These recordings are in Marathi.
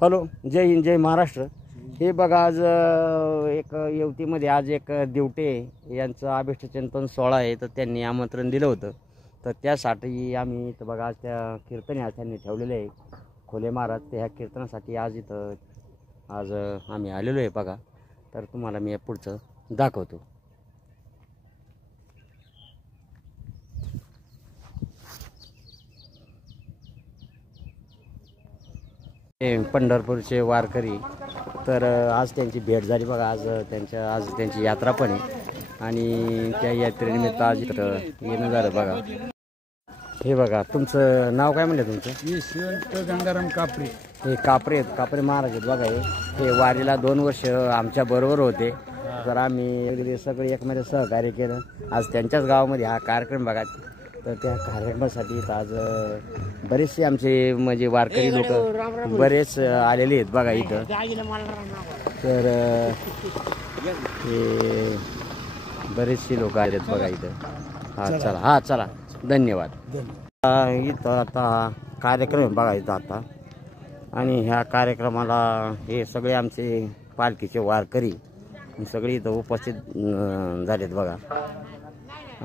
हॅलो, जय हिंद, जय महाराष्ट्र. हे बघा, आज एक येवतीमध्ये आज एक दिवटे यांचं अभिष्टचिंतन सोहळा आहे, तर त्यांनी आमंत्रण दिलं होतं. तर त्यासाठी आम्ही इथं बघा, आज त्या कीर्तन आज त्यांनी ठेवलेले आहे खोले महाराज. त्या ह्या कीर्तनासाठी आज इथं आज आम्ही आलेलो आहे बघा. तर तुम्हाला मी पुढचं दाखवतो. पंढरपूरचे वारकरी, तर आज त्यांची भेट झाली बघा. आज त्यांची यात्रा पण आहे आणि त्या यात्रेनिमित्त आज इथं येणं झालं बघा. हे बघा, तुमचं नाव काय म्हणलं तुमचं? यशवंत गंगाराम कापरे. हे कापरे महाराज आहेत बघा. हे वारीला 2 वर्ष आमच्या बरोबर होते. तर आम्ही सगळे एकमेकांना सहकार्य केलं. आज त्यांच्याच गावामध्ये हा कार्यक्रम बघा. तर त्या कार्यक्रमासाठी आज बरेचसे आमचे म्हणजे वारकरी लोक बरेच आलेले आहेत बघा इथं. तर हे बरेचसे लोक आलेत बघा इथं. चला धन्यवाद. इथं आता कार्यक्रम आहे बघा इथं आता. आणि ह्या कार्यक्रमाला हे सगळे आमचे पालखीचे वारकरी सगळे इथं उपस्थित झालेत बघा.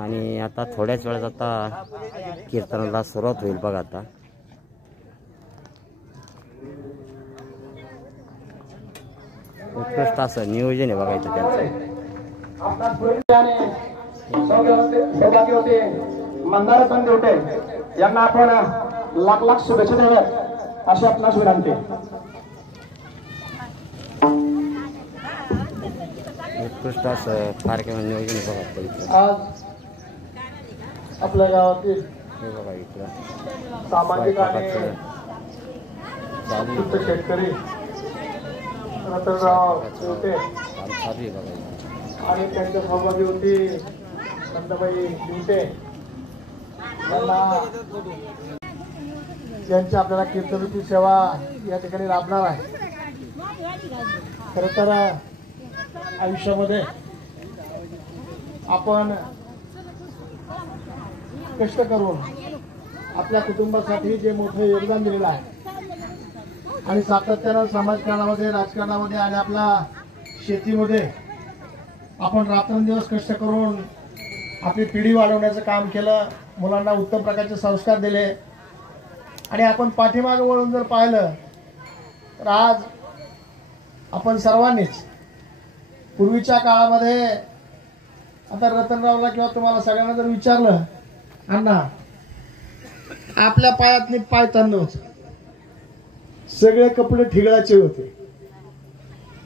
आणि आता थोड्याच वेळात आता कीर्तनाला सुरुवात होईल बघा. आता उत्कृष्ट असं नियोजन आहे बघा इथं त्यांचं. सौभाग्य होते मंदार संदेवटे यांना आपण लाख लाख शुभेच्छा द्याव्यात अशी आपणास विनंती. उत्कृष्ट असं कार्यक्रम नियोजन आहे बघा इथं. आज आपल्या गावातील हे बघा इथं सामाजिक आणि शेतकरी रतनराव होते आणि त्यांच्या सहभागी होती नंदबाई दिवटे यांना त्यांची आपल्याला कीर्तनाची सेवा या ठिकाणी लाभणार आहे. खरं तर आयुष्यामध्ये आपण कष्ट करून आपल्या कुटुंबासाठी जे मोठं योगदान दिलेलं आहे आणि सातत्यानं समाजकारणामध्ये, राजकारणामध्ये आणि आपल्या शेतीमध्ये आपण रात्रंदिवस कष्ट करून आपली पिढी वाढवण्याचं काम केलं. मुलांना उत्तम प्रकारचे संस्कार दिले आणि आपण पाठीमागे वळून जर पाहिलं तर आज आपण सर्वांनीच पूर्वीच्या काळामध्ये, आता रतनरावला किंवा तुम्हाला सगळ्यांना जर विचारलं, अण्णा आपल्या पायात नीट पाय ताण नव्हतं, सगळे कपडे ठिगळाचे होते,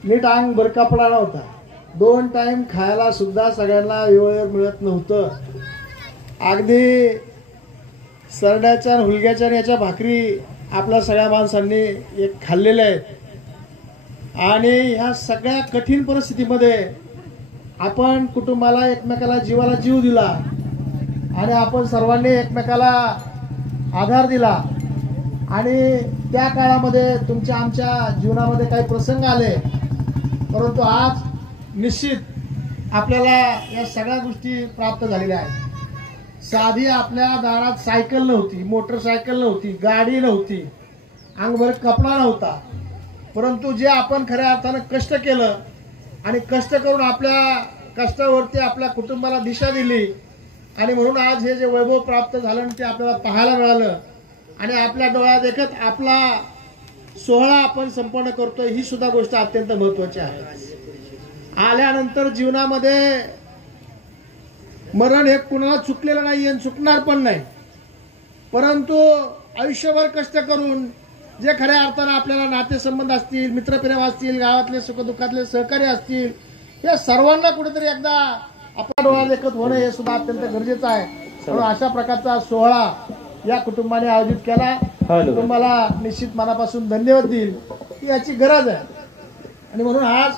नीट अंग भर कपडा नव्हता, 2 टाइम खायला सुद्धा सगळ्यांना वेळेवर मिळत नव्हतं. अगदी सरड्याच्या हुलग्याच्या याच्या भाकरी आपल्या सगळ्या माणसांनी एक खाल्लेल्या आहेत. आणि ह्या सगळ्या कठीण परिस्थितीमध्ये आपण कुटुंबाला, एकमेकाला, जीवाला जीव दिला आणि आपण सर्वांनी एकमेकाला आधार दिला. आणि त्या काळामध्ये तुमच्या आमच्या जीवनामध्ये काही प्रसंग आले, परंतु आज निश्चित आपल्याला या सगळ्या गोष्टी प्राप्त झालेल्या आहेत. साधी आपल्या दारात सायकल नव्हती, मोटरसायकल नव्हती, गाडी नव्हती, अंगभर कपडा नव्हता, परंतु जे आपण खऱ्या अर्थानं कष्ट केलं आणि कष्ट करून आपल्या कष्टावरती आपल्या कुटुंबाला दिशा दिली आणि म्हणून आज हे जे वैभव प्राप्त झालं ते आपल्याला पाहायला मिळालं. आणि आपल्या डोळ्यात देखत आपला सोहळा आपण संपन्न करतोय, ही सुद्धा गोष्ट अत्यंत महत्वाची आहे. आल्यानंतर जीवनामध्ये मरण हे कुणाला चुकलेलं नाही आणि चुकणार पण नाही, परंतु आयुष्यभर कष्ट करून जे खऱ्या अर्थानं आपल्याला नातेसंबंध असतील, मित्रप्रेम असतील, गावातले सुखदुःखातले सहकारी असतील, या सर्वांना कुठेतरी एकदा आपल्या डोळ्यात देखत होणं हे सुद्धा अत्यंत गरजेचं आहे. म्हणून अशा प्रकारचा सोहळा या कुटुंबाने आयोजित केला. कुटुंबाला निश्चित मनापासून धन्यवाद देईल, याची गरज आहे. आणि म्हणून आज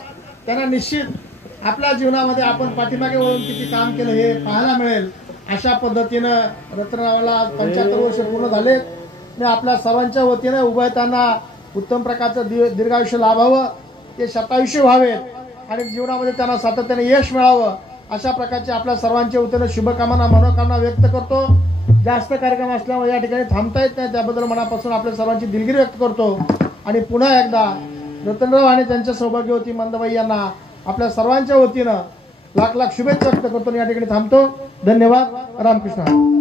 त्यांना निश्चित आपल्या जीवनामध्ये आपण पाठीमागे वळून किती काम केलं हे पाहायला मिळेल. अशा पद्धतीनं रतनरावला 75 वर्ष पूर्ण झाले. मी आपल्या सर्वांच्या वतीने उभयतांना उत्तम प्रकारचं दीर्घायुष्य लाभावं, ते शतायुष्य व्हावेत आणि जीवनामध्ये त्यांना सातत्याने यश मिळावं, अशा प्रकारचे आपल्या सर्वांच्या वतीने शुभकामना, मनोकामना व्यक्त करतो. जास्त कार्यक्रम असल्यामुळे या ठिकाणी थांबता येत नाही, त्याबद्दल मनापासून आपल्या सर्वांची दिलगिरी व्यक्त करतो. आणि पुन्हा एकदा रतनराव आणि त्यांच्या सौभाग्यवती मंदबाई यांना आपल्या सर्वांच्या वतीनं लाख लाख शुभेच्छा व्यक्त करतो. या ठिकाणी थांबतो. धन्यवाद. रामकृष्ण.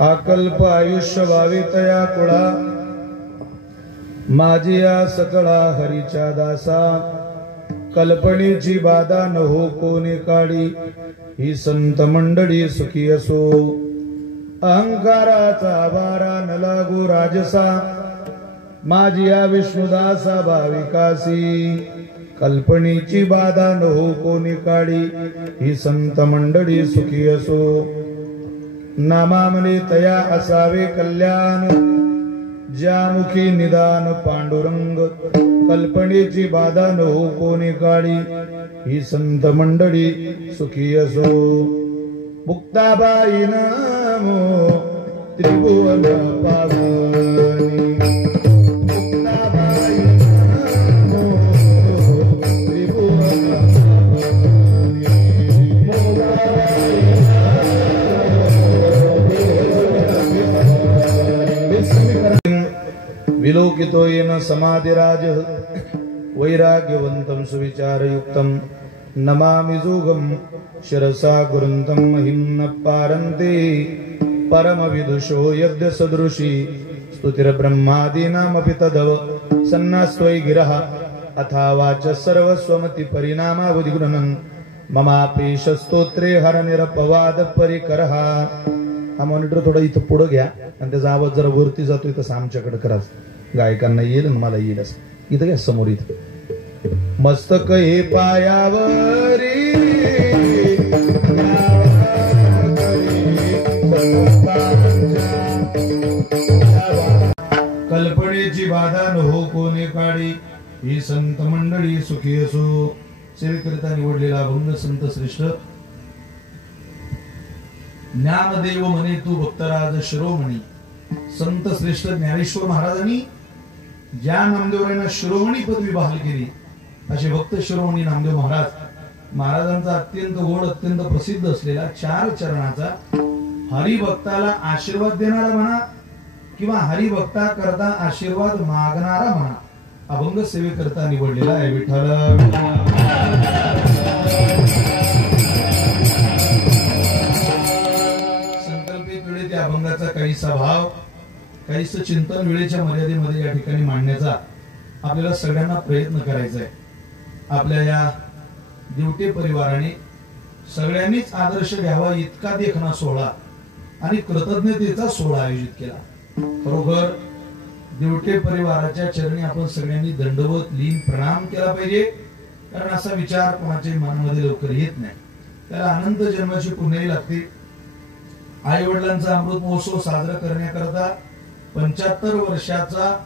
अकल्प आयुष्य वावितया कुळा माझिया सकळा हरीच्या दासा कल्पनेची बाधा न हो कोणी काढी ही संत मंडळी सुखी असो. अहंकाराचा वारा न लागो राजसा, माझी या विष्णुदासा भाविकासी. कल्पनेची बाधा न हो कोणी काळी, ही संत मंडळी सुखी असो. नामामले तया असावे कल्याण, ज्यामुखी निदान पांडुरंग. कल्पनेची बाधा न हो कोणी काळी, ही संत मंडळी सुखी असो. मुक्ताबाई नामो त्रिभुवन पावनी, मुक्ताबाई नामो त्रिभुवन पावनी. विलोकितो येन समाधिराज, वैराग्यवंतं सुविचारयुक्तं. नमामि जोगं शिरसा गुरुन्तं महिम्न पारन्ते. परमविदुषो यद्य सदृशी, स्तुतिर्ब्रह्मादीनामपि तदव. सन्नास्त्वयि गिरः अथा वाच सर्वस्वमति परिणामावधिगुणनं. ममापेश स्तोत्रे हरनिरपवाद परिकरः. हा मॉनिटर थोडा इथं पुढं घ्या आणि त्याचा आवाज जरा वरती जातोय तसं आमच्याकडे करा. गायकांना येईल आणि मला येईल असं. इथं घ्या समोर. इथं मस्तक हे पायावरी, कल्पनेची बाधा न हो कोणी काळी, ही संत मंडळी सुखी असो. सेवेकरिता निवडलेला अभंग संत श्रेष्ठ ज्ञानदेव म्हणे तू भक्तराज शिरोमणी. संत श्रेष्ठ ज्ञानेश्वर महाराजांनी ज्या नामदेवरायांना शिरोमणी पदवी बहाल केली असे भक्त शिरोमणी नामदेव महाराजांचा अत्यंत गोड अत्यंत प्रसिद्ध असलेला 4 चरणाचा हरिभक्ताला आशीर्वाद देणारा म्हणा किंवा हरिभक्ता करता आशीर्वाद मागणारा म्हणा अभंग सेवेकरता निवडलेला आहे. विठ्ठल संकल्पित वेळी त्या अभंगाचा काहीसा भाव काहीच चिंतन वेळेच्या मर्यादेमध्ये या ठिकाणी मांडण्याचा आपल्याला सगळ्यांना प्रयत्न करायचा आहे. आपल्या या दिवटे परिवाराने सगळ्यांनीच आदर्श घ्यावा इतका देखणा सोहळा आणि कृतज्ञतेचा सोहळा आयोजित केला. खरोखर दिवटे परिवाराच्या चरणी आपण सगळ्यांनी दंडवत लीन प्रणाम केला पाहिजे. कारण असा विचार कोणाच्या मनामध्ये लवकर येत नाही. त्याला अनंत जन्माची पुण्याई लागते. आई वडिलांचा अमृत महोत्सव साजरा करण्याकरता 75 वर्षाचा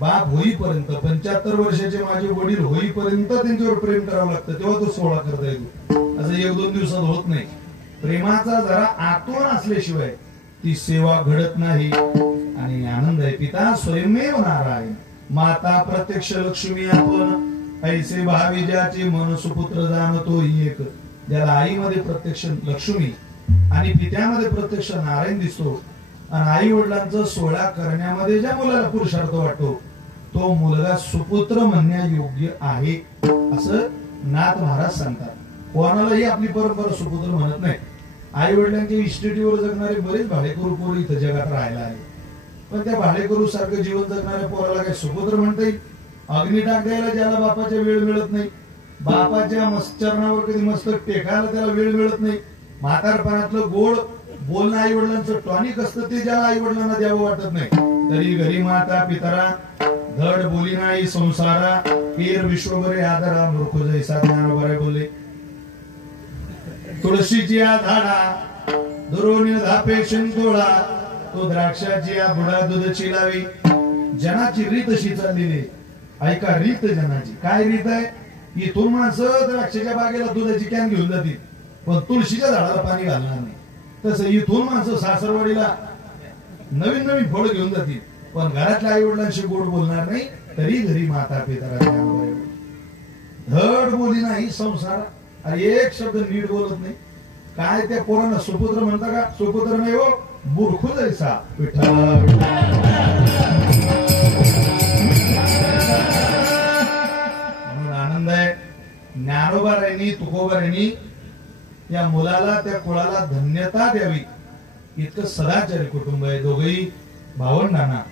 बाप होईपर्यंत 75 वर्षाचे माझे वडील होईपर्यंत त्यांच्यावर प्रेम करावं लागतं. तेव्हा तो सोहळा करता येतो. असं 1-2 दिवसात होत नाही. प्रेमाचा जरा आतून असल्याशिवाय ती सेवा घडत नाही. आणि आनंद आहे. पिता स्वयंमेव नारायण, माता प्रत्यक्ष लक्ष्मी आपण. ऐसे भावी ज्याचे मन सुपुत्र जाणतो एक. ज्याला आईमध्ये प्रत्यक्ष लक्ष्मी आणि पित्यामध्ये प्रत्यक्ष नारायण दिसतो आणि आई वडिलांचा सोहळा करण्यामध्ये ज्या मुलाला पुरुषार्थ वाटतो तो मुलगा सुपुत्र म्हणण्या योग्य आहे असं नाथ महाराज सांगतात. कोणालाही आपली परंपरा सुपुत्र म्हणत नाही. आई वडिलांच्या इस्टेटीवर जगणारे बरेच भाडेकरू पोर इथं जगात राहायला आहे. पण त्या भाडेकरू सारखं जीवन जगणाऱ्या पोराला काय सुपुत्र म्हणता येईल? अग्नी टाक द्यायला ज्याला बापाच्या वेळ मिळत नाही, बापाच्या चरणावर कधी मस्तक टेकायला त्याला वेळ मिळत नाही, म्हातारपणातलं गोड बोलणं आई वडिलांचं टॉनिक असतं ते ज्याला आई वडिलांना द्यावं वाटत नाही, तरी घरी माता पितरा धड बोली नाही संसारा. पीर विश्वभरे आदरा मूर्ख जैसा ज्ञानोबा बोलले. तुळशीची या झाडा दुरोनी धापे शिंतोळा, तो द्राक्षाची या बुडा दूध चिलावी. जनाची रीत अशी चाललेली. ऐका रीत जनाची. काय रीत आहे? इथून माणसं द्राक्षाच्या बागेला दुधाची कॅन घेऊन जातील पण तुळशीच्या झाडाला पाणी घालणार नाही. तसं इथून माणसं सासरवाडीला नवीन नवीन फळ घेऊन जातील पण घरातल्या आई वडिलांशी गोड बोलणार नाही. तरी घरी माता पिता धड बोली नाही संसार. अरे एक शब्द नीट बोलत नाही. काय त्या पोरांना सुपुत्र म्हणता का? सुपुत्र नाही हो, मूर्ख जैसा. विठ्ठल म्हणून आनंद आहे. ज्ञानोबा राहिनी तुकोबा राहिनी या मुलाला त्या कुळाला धन्यता द्यावी इतकं सदाचारी कुटुंब आहे. दोघही भावंडांना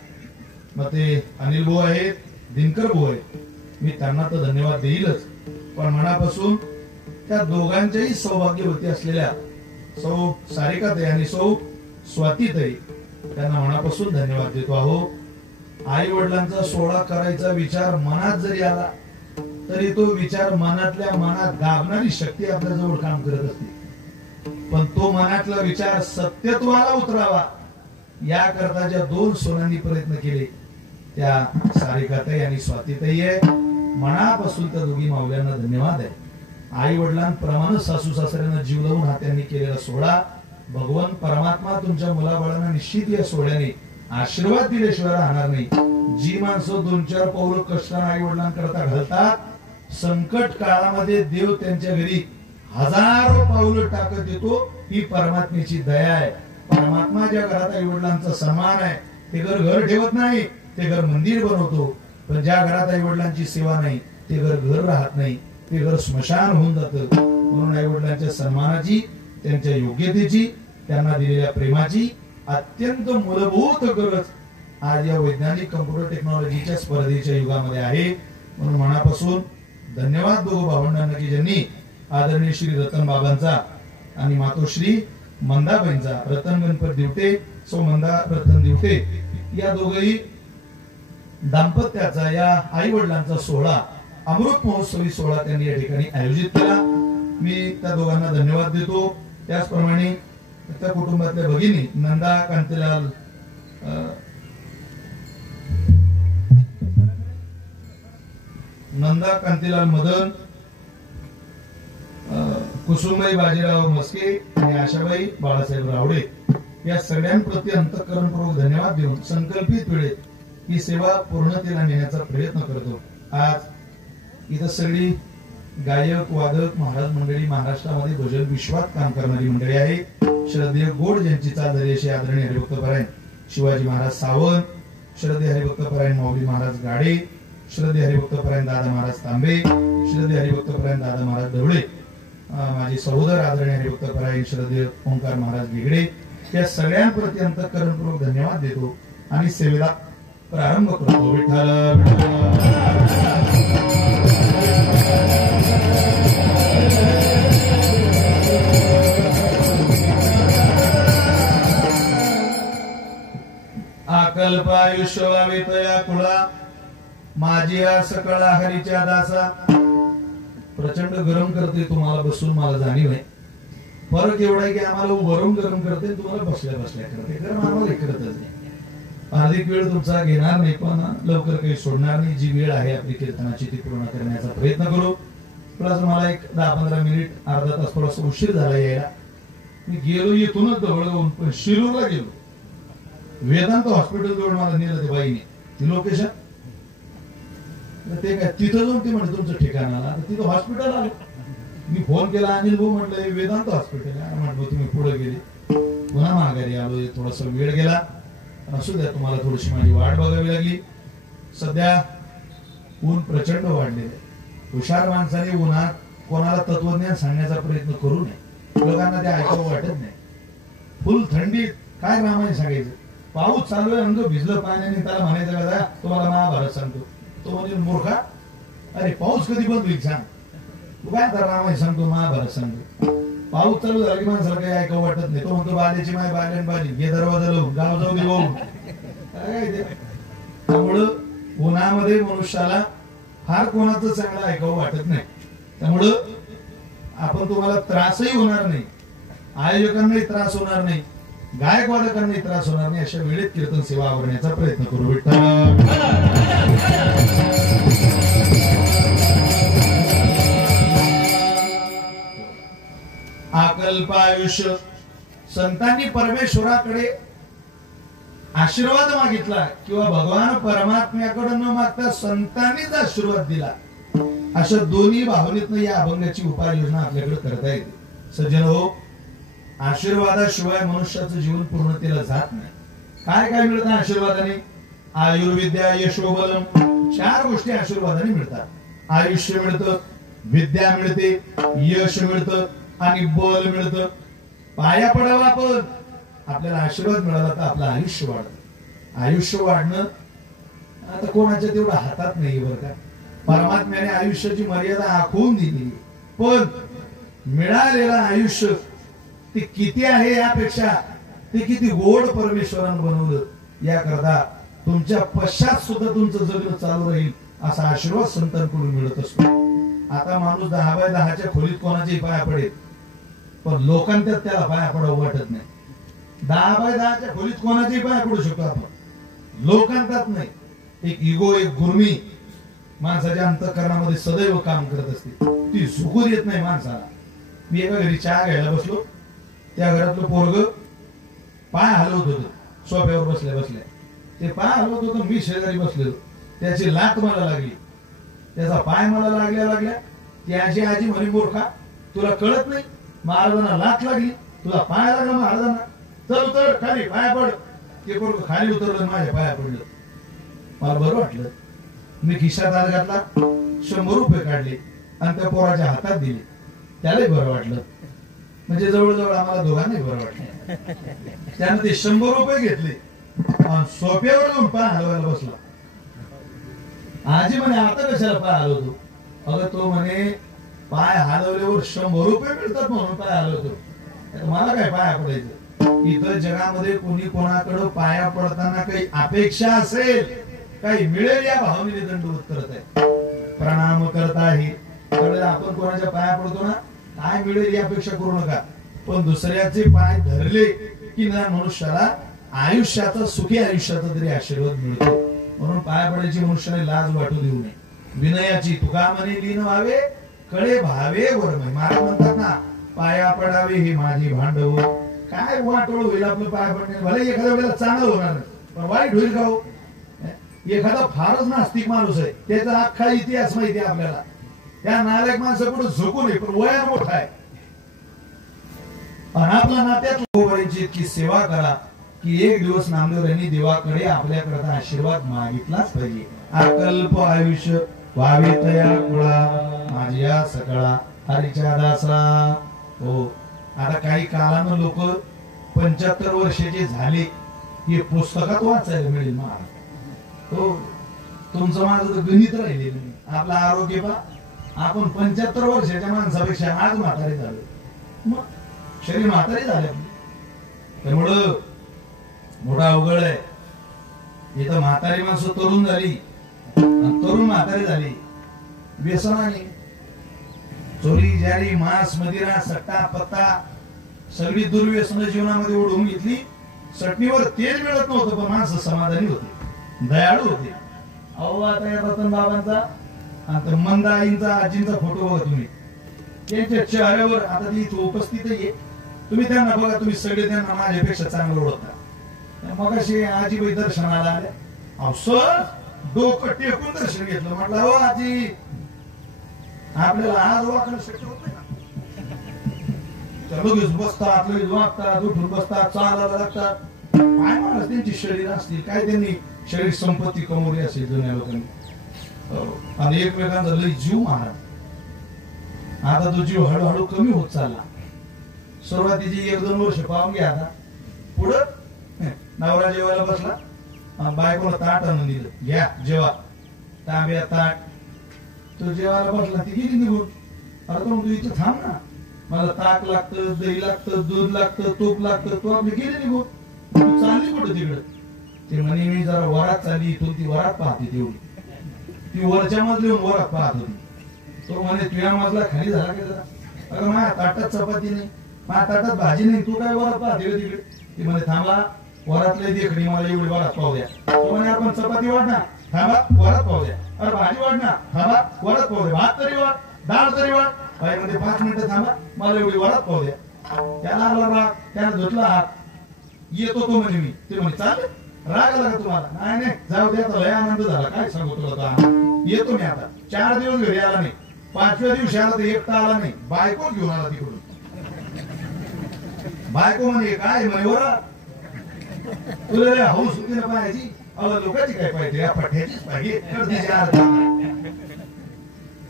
मग ते अनिल भाऊ आहेत, दिनकर भाऊ आहेत. मी त्यांना तर धन्यवाद देईलच पण मनापासून त्या दोघांच्याही सौभाग्यवती असलेल्या सौ सारिकाताई आणि सौ स्वातीताई त्यांना मनापासून धन्यवाद देतो आहो. आई वडिलांचा सोहळा करायचा विचार मनात जरी आला तरी तो विचार मनातल्या मनात दाबणारी शक्ती आपल्या जवळ काम करत असते. पण तो मनातला विचार सत्यत्वाला उतरावा याकरता ज्या दोन सोनांनी प्रयत्न केले त्या सारिकाताई आणि स्वातीताई आहे. मनापासून त्या दोघी माऊल्यांना धन्यवाद आहे. आई वडिलांप्रमाणे सासू सासऱ्यांना जीव लावून हा त्यांनी केलेला सोहळा भगवान परमात्मा तुमच्या मुलाबाळांना निश्चित या सोहळ्याने आशीर्वाद दिल्याशिवाय राहणार नाही. जी माणसं 2-4 पाऊल कष्टाने आई वडिलांकरता घालतात संकट काळामध्ये देव त्यांच्या घरी हजारो पाऊल टाकत येतो. ही परमात्म्याची दया आहे. परमात्मा ज्या घरात आई वडिलांचा सन्मान आहे ते घर ठेवत नाही, ते घर मंदिर बनवतो. पण ज्या घरात आई वडिलांची सेवा नाही ते घर राहत नाही, ते घर स्मशान होऊन जातं. म्हणून आई वडिलांच्या सन्मानाची, त्यांच्या योग्यतेची, त्यांना दिलेल्या प्रेमाची अत्यंत मूलभूत गरज आज या वैज्ञानिक कम्प्युटर टेक्नॉलॉजीच्या स्पर्धेच्या युगामध्ये आहे. म्हणून मनापासून धन्यवाद दोघं भावंडांना की ज्यांनी आदरणीय श्री रतन बाबांचा आणि मातोश्री मंदाबाईंचा, रतन गणपत दिवटे, सौ मंदा रतन दिवटे या दोघही दाम्पत्याचा या आई वडिलांचा सोहळा, अमृत महोत्सवी सोहळा त्यांनी या ठिकाणी आयोजित केला. मी त्या दोघांना धन्यवाद देतो. त्याचप्रमाणे त्या कुटुंबातल्या भगिनी नंदा कांतीलाल मदन, कुसुमबाई बाजीराव मस्के आणि आशाबाई बाळासाहेब रावडे या सगळ्यांप्रती अंतःकरणपूर्वक धन्यवाद देऊन संकल्पित वेळेत ही सेवा पूर्णतेला नेण्याचा प्रयत्न करतो. आज इथं सगळी गायक वादक महाराज मंडळी महाराष्ट्रामध्ये भजन विश्वात काम करणारी मंडळी आहे. श्रद्धेय गोड ज्यांची चाल झाली अशी आदरणीय हरिभक्तपरायण शिवाजी महाराज सावंत, श्रद्धेय हरिभक्तपरायण माऊली महाराज गाडे, श्रद्धेय हरिभक्तपरायण दादा महाराज तांबे, श्रद्धेय हरिभक्तपरायण दादा महाराज ढवळे, माझे सहोदर आदरणीय हरिभक्तपरायण श्रद्धेय ओंकार महाराज गिगडे या सगळ्यांप्रती अंतःकरणपूर्वक धन्यवाद देतो आणि सेवेला प्रारंभ करतो. विठ्ठल आकल्पायुष्यवावितया कुळा माझी सकळा हरीच्या दासा. प्रचंड गरम करते तुम्हाला बसून, मला जाणीव आहे. फरक एवढा आहे की आम्हाला उभारून गरम करते, तुम्हाला बसल्या बसल्या करते. गरम आम्हाला करतच नाही. अधिक वेळ तुमचा घेणार नाही, पण लवकर काही सोडणार नाही. जी वेळ आहे आपली कीर्तनाची ती पूर्ण करण्याचा प्रयत्न करू. प्लस मला एक 10-15 मिनिट अर्धा तास थोडासा उशीर झाला यायला. मी गेलो येथूनच जवळ पण शिरूरला गेलो. वेदांत हॉस्पिटल जवळ मला नेलं ते बाईने, ती लोकेशन. ते काय तिथं जाऊन ते म्हणजे तुमचं ठिकाण आला, तिथं हॉस्पिटल आलं. मी फोन केला, अनिल भाऊ म्हटलं वेदांत हॉस्पिटल आहे. म्हटलं तुम्ही पुढे गेले, पुन्हा माघारी आलो. थोडासा वेळ गेला. असू द्या, तुम्हाला थोडीशी माझी वाट बघावी लागली. सध्या ऊन प्रचंड वाढलेलं आहे. हुशार माणसाने उन्हात कोणाला तत्वज्ञान सांगण्याचा प्रयत्न करू नये. लोकांना ते ऐकावं वाटत नाही. फुल थंडीत काय रामाने सांगायचं. पाऊस चालू आहे, अंग भिजलं पाण्याने, त्याला म्हणायचं का तुम्हाला महाभारत सांगतो. तो म्हणजे मूर्खा, अरे पाऊस कधी बंद होईल सांग. तू काय तर रामाने सांगतो, महाभारत सांगतो. पाऊस चालू झाला की माणसाला काही ऐकावं वाटत नाही. तो म्हणतो बाल्याची माय बाल्यान बाजी, घे दरवाजा लावून, गाव जाऊ दे भाऊ. काय ते. त्यामुळं उन्हामध्ये मनुष्याला फार कोणाचं चांगलं ऐकावं वाटत नाही. त्यामुळं आपण तुम्हाला त्रासही होणार नाही, आयोजकांनाही त्रास होणार नाही, गायकवादकांनाही त्रास होणार नाही. अशा वेळेत कीर्तन सेवा आवरण्याचा प्रयत्न करू. अल्पायुष्य संतांनी परमेश्वराकडे आशीर्वाद मागितला किंवा भगवान परमात्म्याकडे न मागता संतांनीच आशीर्वाद दिला. अशा दोन्ही भावनेतनं या अभंगाची उपाययोजना आपल्याकडे करता येते. सज्जन हो, आशीर्वादाशिवाय मनुष्याचं जीवन पूर्णतेला जात नाही. काय काय मिळतं आशीर्वादाने? आयुर्विद्या यशोबलम, 4 गोष्टी आशीर्वादाने मिळतात. आयुष्य मिळतं, विद्या मिळते, यश मिळतं आणि बल मिळतं. पाया पडावा आपण, आपल्याला आशीर्वाद मिळाला तर आपलं आयुष्य वाढतं. आयुष्य वाढणं आता कोणाच्या तेवढं हातात नाही बरं का. परमात्म्याने आयुष्याची मर्यादा आखून दिली, पण मिळालेलं आयुष्य ते किती आहे यापेक्षा ते किती गोड परमेश्वरानं बनवलं याकरता तुमच्या पश्चात सुद्धा तुमचं जगणं चालू राहील असा आशीर्वाद संतांकडून मिळत असतो. आता माणूस 10 बाय 10च्या खोलीत कोणाच्याही पाया पडेल, पण लोकांच्या त्याला पाया पडावं वाटत नाही. 10 बाय 10च्या खोलीत कोणाच्याही पाया पडू शकतो आपण, लोकांतात नाही. एक इगो, एक गुर्मी माणसाच्या अंतःकरणामध्ये सदैव काम करत असते, ती झुकू देत नाही माणसाला. मी एका घरी चहा घ्यायला बसलो, त्या घरातलं पोरग पाय हलवत होतं सोफ्यावर बसल्या बसल्या. ते पाय हलवत होतं, मी शेजारी बसलेलो. त्याची लात मला लागली, त्याचा पाय मला लागल्या त्याची आजी म्हणे, मूर्खा तुला कळत नाही, महाराजांना लात लागली, तुला पाय लागला महाराजांना, चल उतर खाली पाया पड. ते पोरग खाली उतरलं, माझ्या पाया पडलं. मला बरं वाटलं. मी खिशात हात घातला, 100 रुपये काढले आणि त्या पोराच्या हातात दिले. त्यालाही बरं वाटलं. म्हणजे जवळजवळ आम्हाला दोघांनाही बरं वाटलं. त्यानं ते 100 रुपये घेतले आणि सोफ्यावर जाऊन पाय हलवायला बसला. आजी म्हणे, आता कशाला पाय हलवतो? अगं तो म्हणे, पाय हलवल्यावर 100 रुपये मिळतात म्हणून पाय हलवतो. मला काय पाया पडायचं? इथं जगामध्ये कोणी कोणाकडे पाया पडताना काही अपेक्षा असेल, काही मिळेल या भावनेने दंडवत करत आहे, प्रणाम करत आहे. आपण कोणाच्या पाया पडतो ना, काय मिळेल या अपेक्षा करू नका. पण दुसऱ्याचे पाय धरले की ना मनुष्याला आयुष्याचा, सुखी आयुष्याचा तरी आशीर्वाद मिळतो. म्हणून पाया पडायची मनुष्याने लाज वाटू देऊ नये. विनयाची तुका म्हणे लीन व्हावे, कळे भावे वरमय. महाराज म्हणतात ना, पाया पडावे हे माझे भांडव. काय वाटोळ होईल आपलं पाया पडणे? भले एखाद्या वेळेला चांगलं होणार, पण वाईट होईल का हो? एखादा फारच नास्तिक माणूस आहे, त्याचा अख्खा इतिहास माहिती आहे आपल्याला. त्या नालायक माणसापुढे झोकू नये, पण वया मोठा आहे. आणि आपल्या नात्यात लोकांची इतकी सेवा करा की एक दिवस नामदेव यांनी देवाकडे आपल्याकरता आशीर्वाद मागितलाच पाहिजे. अकल्प आयुष्य व्हावे तया कुळा, माझ्या सकळा हरीच्या दासा. हो, आता काही काळानं लोक 75 वर्षाचे झाले हे पुस्तकात वाचायला मिळेल. महाराज हो, तुमचं माझं तर गणित राहिलेलं नाही. आपलं आरोग्य पा, आपण 75 वर्षाच्या माणसापेक्षा आज म्हातारे झालो, मग शरीर म्हातारे झाले. त्यामुळं मोठा अवघड आहे. इथं म्हातारी माणसं तरुण झाली, तरुण म्हातारी झाली. व्यसनाने चोरी, जारी, मांस, मदिरा, सट्टा, पत्ता सगळी दुर्व्यसनं जीवनामध्ये ओढून घेतली. चटणीवर तेल मिळत नव्हतं, पण माणसं समाधानी होते, दयाळू होते. अहो, आता या रतन बाबांचा, आता मंदा आईंचा, आजींचा फोटो बघा तुम्ही, त्यांच्या चेहऱ्यावर, आता ती इथे उपस्थित आहे, तुम्ही त्यांना बघा, तुम्ही सगळे त्यांना माझ्यापेक्षा चांगलं ओळखता. मग अशी आजीबाई दर्शनाला आल्या, अहो सर डोकं टेकून दर्शन घेतलं. म्हटलं, हो आजी, आपल्याला आज वाकणं शक्य होत नाही ना. लगेच बसतात, लगेच वागतात, उठून बसतात, चालायला लागतात. काय माणूस त्यांची शरीर असतील, काय त्यांनी शरीर संपत्ती कमवली असेल जुन्या लोकांनी. आणि एकमेकांचा लय जीव मारा. आता तो जीव हळूहळू कमी होत चालला. सुरुवातीची 1-2 वर्ष पाहून घ्या. आता पुढं नवरा जेवायला बसला, बायकोला ताट आणून दिलं, घ्या जेवा, तांब्या ताट. तो जेवायला बसला, ती गेली निघून. अरे तो तू इथं थांब ना, मला ताक लागतं, दही लागतं, दूध लागतं, तूप लागतं. तो आपली गेली निघून. तू चालली कुठं तिकडं? ते म्हणे, मी जरा वरात चालली. इथून ती वरात पाहते, तेवढी ती वरच्या मजलीहून वरात पाहत होती. तो म्हणे, तुझ्या मजला खाली झाला का जरा? अगं माझ्या ताटात चपाती नाही, माझ्या ताटात भाजी नाही, तू काय वरात पाहते तिकडे? ती म्हणे, थांबा, वरातले देखणी मला एवढी वरात पाहू द्या. तो म्हणे, आपण चपाती वाढ ना, थांबा वरात पाहू द्या. अरे भाजी वाढ ना, थांबा वरात पाहू द्या. भात तरी वाढ, डाळ तरी वाढ. बाई मध्ये 5 मिनिटं थांबा, मला एवढी वरात पाहू द्या. त्याला आला राग, त्याने धुतला हात. येतो तो म्हणे मी. ते म्हणे, चालेल, राग आला का तुम्हाला? नाही नाही, जाऊ द्या, लय आनंद झाला. काय सांगू तुला तो आनंद. येतो मी आता. 4 दिवस घरी आला नाही. 5व्या दिवशी आला तर एकटा आला नाही, बायको घेऊन आला तिकडून. बायको म्हणे, काय म्हणे, वरा तुला हौस होती ना पाहायची? अहो, लोकांची काय पाहिजे, या पठ्याचीच पाहिजे.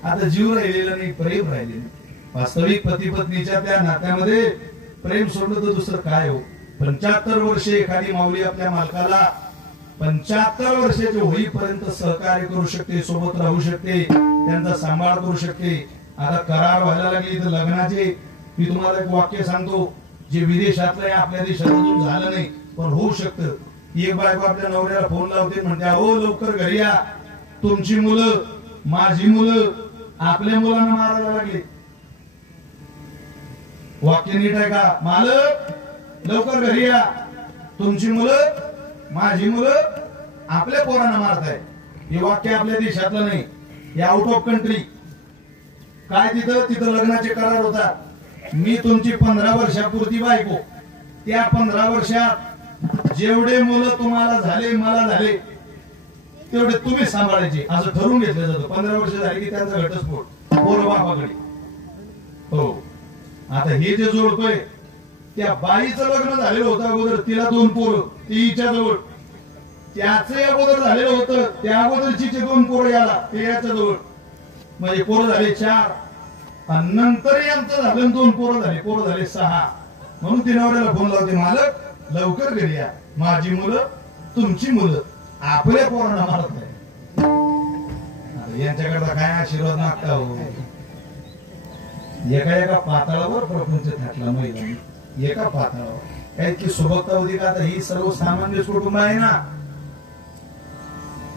आता जीव राहिलेला नाही, प्रेम राहिले नाही. वास्तविक पती पत्नीच्या त्या नात्यामध्ये प्रेम सोडलं तर दुसरं काय हो? 75 वर्षे एखादी माऊली आपल्या मालकाला 75 वर्षाचे होईपर्यंत सहकार्य करू शकते, सोबत राहू शकते, त्यांचा सांभाळ करू शकते. आता करार व्हायला लागली तर लग्नाचे मी तुम्हाला एक वाक्य सांगतो, जे विदेशातलं आहे आपल्या देशात अजून झालं नाही पण होऊ शकतं. एक बायको आपल्या नवऱ्याला फोन लावते, म्हणते हो लवकर घरी या, तुमची मुलं माझी मुलं आपल्या मुलांना मारायला लागले. वाक्य नीट आहे का? मालक लवकर घरी या, तुमची मुलं माझी मुलं आपल्या पोरांना मारताय. हे वाक्य आपल्या देशातलं नाही, हे आउट ऑफ कंट्री. काय तिथं लग्नाचे करार होता. मी तुमची 15 वर्षापुरती बायको, त्या 15 वर्षात जेवढे मुलं तुम्हाला झाले मला झाले तेवढे तुम्ही सांभाळायचे असं ठरवून घेतलं जातं. 15 वर्ष झाली की त्यांचा घटस्फोट पोरं बापाकडे. हो, आता हे जे जोडतोय त्या बाईचं लग्न झालेलं होतं अगोदर, तिला 2 पोरं, ती हिच्या जवळ. त्याचे अगोदर झालेलं होतं, त्या अगोदरची 2 पोरं याला, ते याच्या जवळ. म्हणजे पोरं झाले 4 आणि नंतर यांचं झालं 2 पोरं झाले 6. म्हणून ती नवऱ्याला फोन लावते, मालक लवकर घरी या, माझी मुलं तुमची मुलं आपल्या पोरांना मारत नाही. यांच्याकरता काय आशीर्वाद मागता हो. एका पाताळावर प्रपंच थाटला महिलांनी, एका पाताळावर. काय की सुबकता होती का? आता ही सर्वसामान्य कुटुंब आहे ना,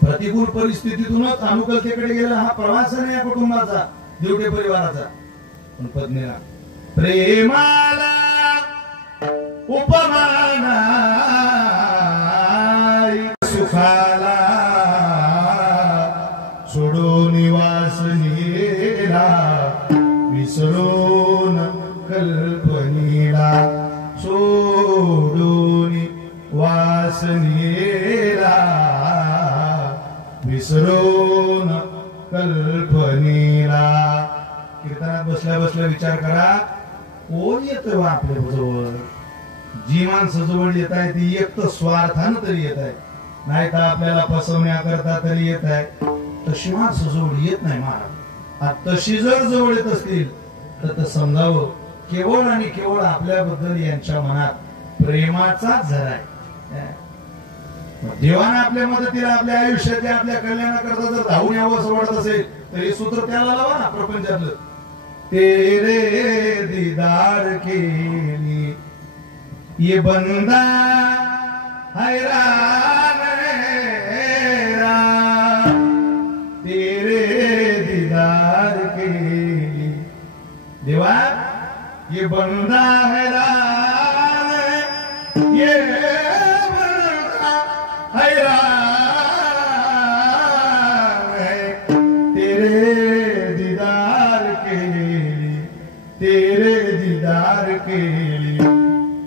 प्रतिकूल परिस्थितीतूनच अनुकूलतेकडे गेला हा प्रवास नाही या कुटुंबाचा, दिवटे परिवाराचा. पण पत्नीला प्रेमाला उपमाना सुखाला सोडून वासनीला विसरून कल्पनीला, सोडून वासनीला विसरून कल्पनीला. कीर्तनात बसल्या बसल्या विचार करा, कोण येतोय आपल्या जवळ? जी माणसं जवळ येत आहे ती एक तर स्वार्थानं तरी येत आहे, नाही तर आपल्याला फसवण्याकरता तरी येत आहे. तशी माणसं जवळ येत नाही महाराज. तशी जर जवळ येत असतील तर समजावं केवळ आणि केवळ आपल्याबद्दल यांच्या मनात प्रेमाचा झरा आहे. देवाने आपल्या मदतीला आपल्या आयुष्याच्या आपल्या कल्याणाकरता जर धावून यावं असं वाटत असेल तर हे सूत्र त्याला लावा ना प्रपंचातलं. तेरे दीदार के लिए ये बंदा हैरान मेरा, तेरे दीदार के लिए देवा ये बंदा हैरान, ये बंदा हैरान है तेरे दीदार के लिए, तेरे दीदार के लिए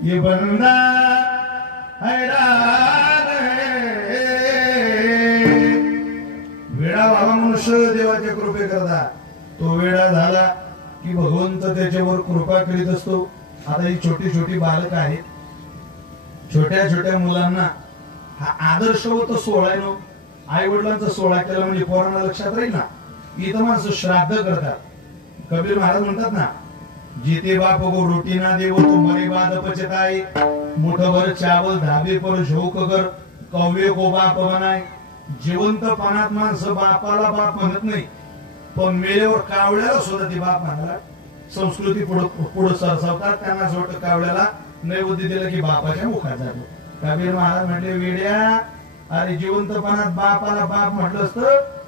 ये बंदा हैरान है. वेडा व्हावा मनुष्य देवाच्या कृपे करता. तो वेडा झाला की भगवंत त्याच्यावर कृपा करीत असतो. आता ही छोटी छोटी बालक आहेत, छोट्या छोट्या मुलांना हा आदर्श होतो 16 आई वडिलांचा 16 केला म्हणजे पोरांना लक्षात राहील ना. इथं माणसं श्राद्ध करतात. कबीर महाराज म्हणतात ना, जीते बाप को रोटी ना देवो तो मरे बाद पचताई, मुठभर चावल धाबे पर झोक कर कव्य को बाप बनाय. जिवंतपणात माणसं बापाला बाप म्हणत नाही, पण मेल्यावर कावळ्याला सुद्धा ती बाप म्हणाला. संस्कृती पुढे सरसावतात. त्यांना असं वाटतं कावळ्याला नैवेद्य दिलं की बापाच्या मुखात जातो. कबीर महाराज म्हटले, वेड्या, अरे जिवंतपणात बापाला बाप म्हटलं असतं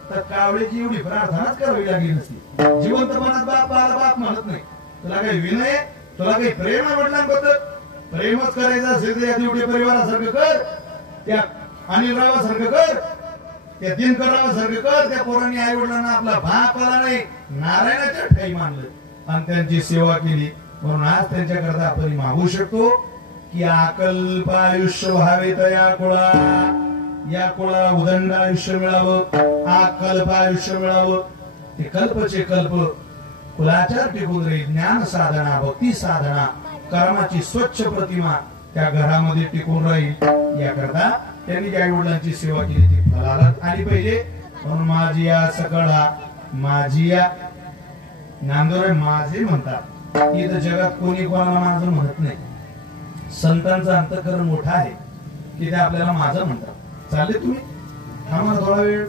तर कावळ्याची एवढी प्रार्थनाच करावी लागली नसती. जिवंतपणात बापाला बाप म्हणत नाही. तुला काही विनय, तुला काही प्रेम आहे वडिलांबद्दल, प्रेमच करायचं असेल तर या दिवटे परिवारासारखं कर, त्या अनिलरावासारखं कर, त्या दिनकररावासारखं कर. त्या पोरांनी आई वडिलांना आपला बापाला नाही नारायणाच्या ठाई मानलं आणि त्यांची सेवा केली. म्हणून आज त्यांच्याकरता आपण मागू शकतो की अकल्प आयुष्य व्हावे तर या कुळा उदंड आयुष्य मिळावं, अकल्प आयुष्य मिळावं. ते कल्पचे कल्प कुलाचार टिकून राहील. ज्ञान साधना, भक्ती साधना, कर्माची स्वच्छ प्रतिमा त्या घरामध्ये टिकून राहील. याकरता त्यांनी आई वडिलांची सेवा केली ती फलाला आली पाहिजे. म्हणून माझी या सकळा, माझी या नांदोरे माझे म्हणतात. इथं जगात कोणी कोणाला माझं म्हणत नाही. संतांचं अंतःकरण मोठं आहे की ते आपल्याला माझं म्हणतात. चालले तुम्ही आम्हाला थोडा वेळ.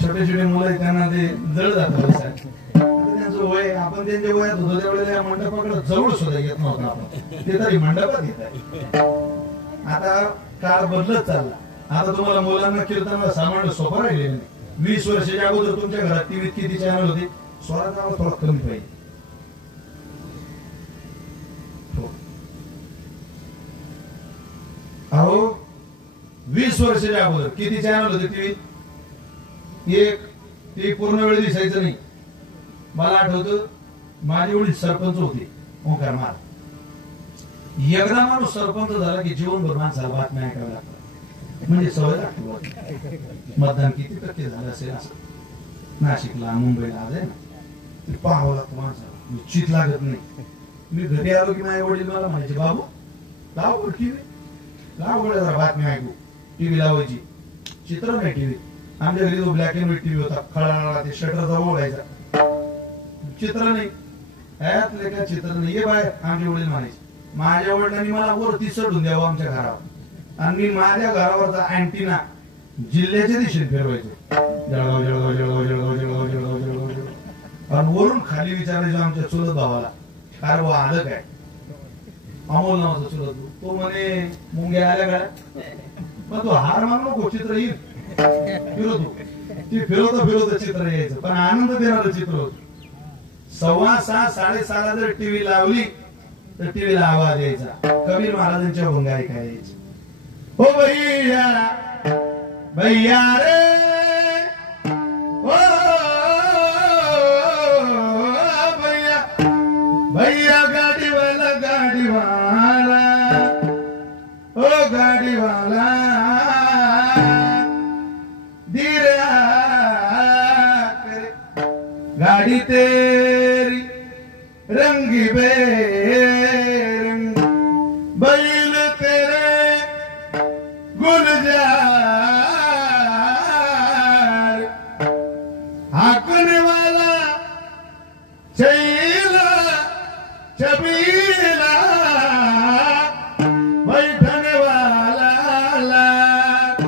छोटे छोटे मुलं त्यांना ते जड जातात. त्यांचं आमचं वय, आपण त्यांच्या वयात होतो त्यावेळेला या मंडपाकडे जवळ सुद्धा येत नव्हतं आपण, ते तरी मंडपात येत आहे. आता काळ बदलत चालला. आता तुम्हाला मुलांना कीर्तनाला सामान्य सोपं राहिले नाही. 20 वर्षाच्या अगोदर तुमच्या घरात टीव्हीत किती चॅनल होते? स्वराचा आवाज थोडा कमी पाहिजे. अहो 20 वर्षाच्या अगोदर किती चॅनल होते टीव्हीत? एक. ते पूर्ण वेळ दिसायचं नाही. मला आठवतं माझे वडील सरपंच होते, ओंकार महाराज. एकदा माणूस सरपंच झाला की जीवनभर माणसाला बातम्या ऐकाव्या लागतात, म्हणजे सवय लागते. मतदान किती टक्के झालं असेल असं नाशिकला, मुंबईला आलंय ना, ते पाहावं लागतं माणसाला, चित लागत नाही. मी घरी आलो की माझे वडील मला म्हणायचे, बाबू लाव टीव्ही, लाव जरा बातम्या ऐकू. टीव्ही लावायची, चित्र नाही टीव्ही. आमच्या घरी तो ब्लॅक अँड व्हाईट टीव्ही होता, खळा ते शटर जवळ ओढायचा, चित्र नाही, ह्यातले काय चित्र नाही, ये बाहेर. आमचे वडील म्हणायचे. माझ्या वडिलांनी मला वरती चढून द्यावं आमच्या घरावर, आणि मी माझ्या घरावरचा अँटिना जिल्ह्याच्या दिशेने फिरवायचो. जळगाव जळगाव जळगाव जळगाव जळगाव जळगाव जळगाव जळगाव. आणि वरून खाली विचारायचो आमच्या चुलत भावाला, काय व आलं काय? अमोल नावाचा चुलत, तो म्हणे मुंग्या आल्या काय? मग तो हार मानू नको, चित्र येईल फिरवतो. ती फिरवतो चित्र यायचं, पण आनंद देणारं चित्र होत. 6:15 6:30 जर टीव्ही लावली तर टीव्हीला आवाज यायचा, कबीर महाराजांच्या भंगा ऐकायची. हो भैया भैया रे, ओ भैया भैया गाडीवाला गाडीवाला, ओ गाडीवाला धीरे गाड़ी तेरी रंगी बेरंग, बैल तेरे गुलजार, हाकने वाला चैला चबीला, बैठने वाला लाल.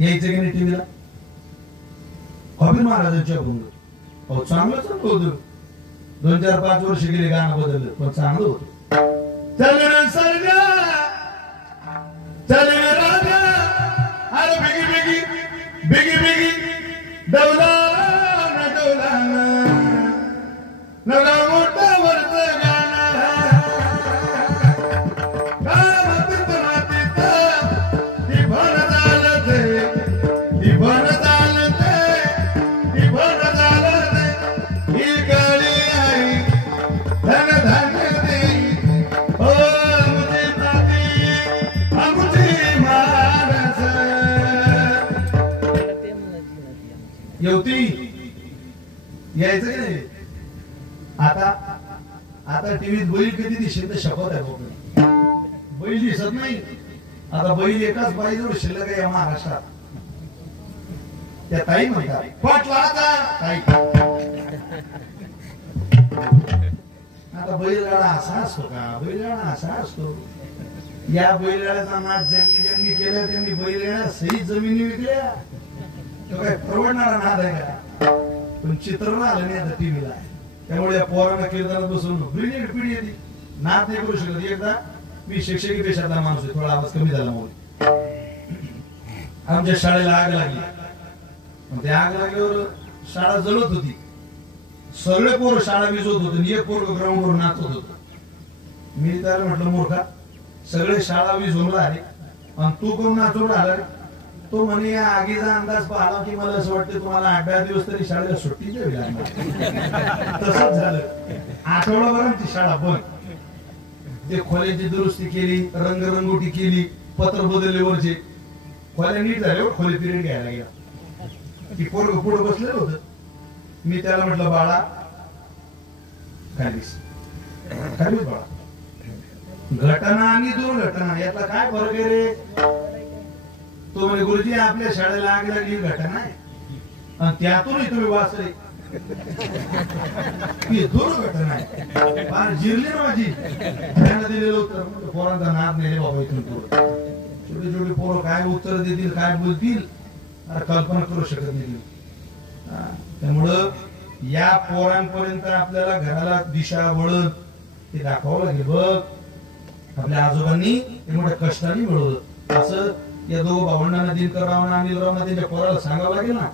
यायचं की नाही टीव्हीला? कबीर महाराजांच्या भंग. अहो चांगलं होतं. 2-4-5 वर्ष गेले, गाणं बदललं, पण चांगलं होतं. चल रे सर्जा, चल रे राजा, अरे बिगी बिगी बिगी बिगी डौलान डौलान, नगा मोठा वरचं गाणं, गावात मातीत ती भर झालं ते, ती भर झालं ते, ती भर झालं ते, ही गाडी आई धन धान्य देई, ओ आमची माती आमची माणसं. येवती यायचं की नाही? आता टीव्हीत बैल कधी दिसेल तर शपथ आहे, बैल दिसत नाही. आता बैल एकाच बाईजवळ शिल्लक आहे या महाराष्ट्रात. त्या ताई म्हणतात पाटलाचा ताई. आता बैलगाडा असा असतो का? बैलगाडा असा असतो. या बैलगाड्याचा नाच ज्यांनी केला त्यांनी बैलगाड्या सही जमिनी विकल्या. तो काय परवडणारा नाद आहे का? पण चित्र आलं नाही आता टीव्हीला. त्यामुळे या पोरांना कीर्तनात बसून ब्रिलियंट पिढी येते, नाद नाही करू शकत. एकदा मी शिक्षकी पेशातला माणूस आहे, थोडा आवाज कमी झाला म्हणून. आमच्या शाळेला आग लागली. त्या आग लागल्यावर शाळा जळत होती. सगळे पोरं शाळा विजवत होते, एक पोरं ग्राउंडवर नाचत होत. मी त्याला म्हटलं, मूर्खा, सगळे शाळा विजवून आले आणि तू कोण नाचून राहिला? तो म्हणे या आगीचा अंदाज पाहिला की मला असं वाटतं तुम्हाला 8-10 दिवस तरी शाळेला सुट्टी द्यावी लागणार. तसंच झालं. आठवडाभर ती शाळा बंद. ते खोल्याची दुरुस्ती केली, रंगरंगोटी केली, पत्र बदलले वरचे. खोल्या नीट झाल्यावर खोली पिरियड घ्यायला गेला. ती पोरग पुढे बसलेलं होतं. मी त्याला म्हटलं, बाळा खालीस खालीस बाळा, घटना आणि दुर्घटना यातला काय फरक आहे रे? तो म्हणे, गुरुजी आपल्या शाळेला आग लागली घटना आहे आणि त्यातूनही तुम्ही वाचले ही दुर्घटना आहे. फार जिरली ना माझी. त्यांना दिलेलं उत्तर पोरांचा नाद नाही रे बाबा. इथून पुढे छोटे छोटे पोरं काय उत्तर देतील, काय बोलतील, कल्पना करू शकत नाही. त्यामुळं या पोरांपर्यंत आपल्याला घराला दिशा वळण ते दाखवावं लागेल. बघ आपल्या आजोबांनी ते मोठ्या कष्टाने मिळवलं. असं या दोघं भावंडांना दिनकररावांना अनिलरावांना त्यांच्या पोराला सांगावं लागेल ना.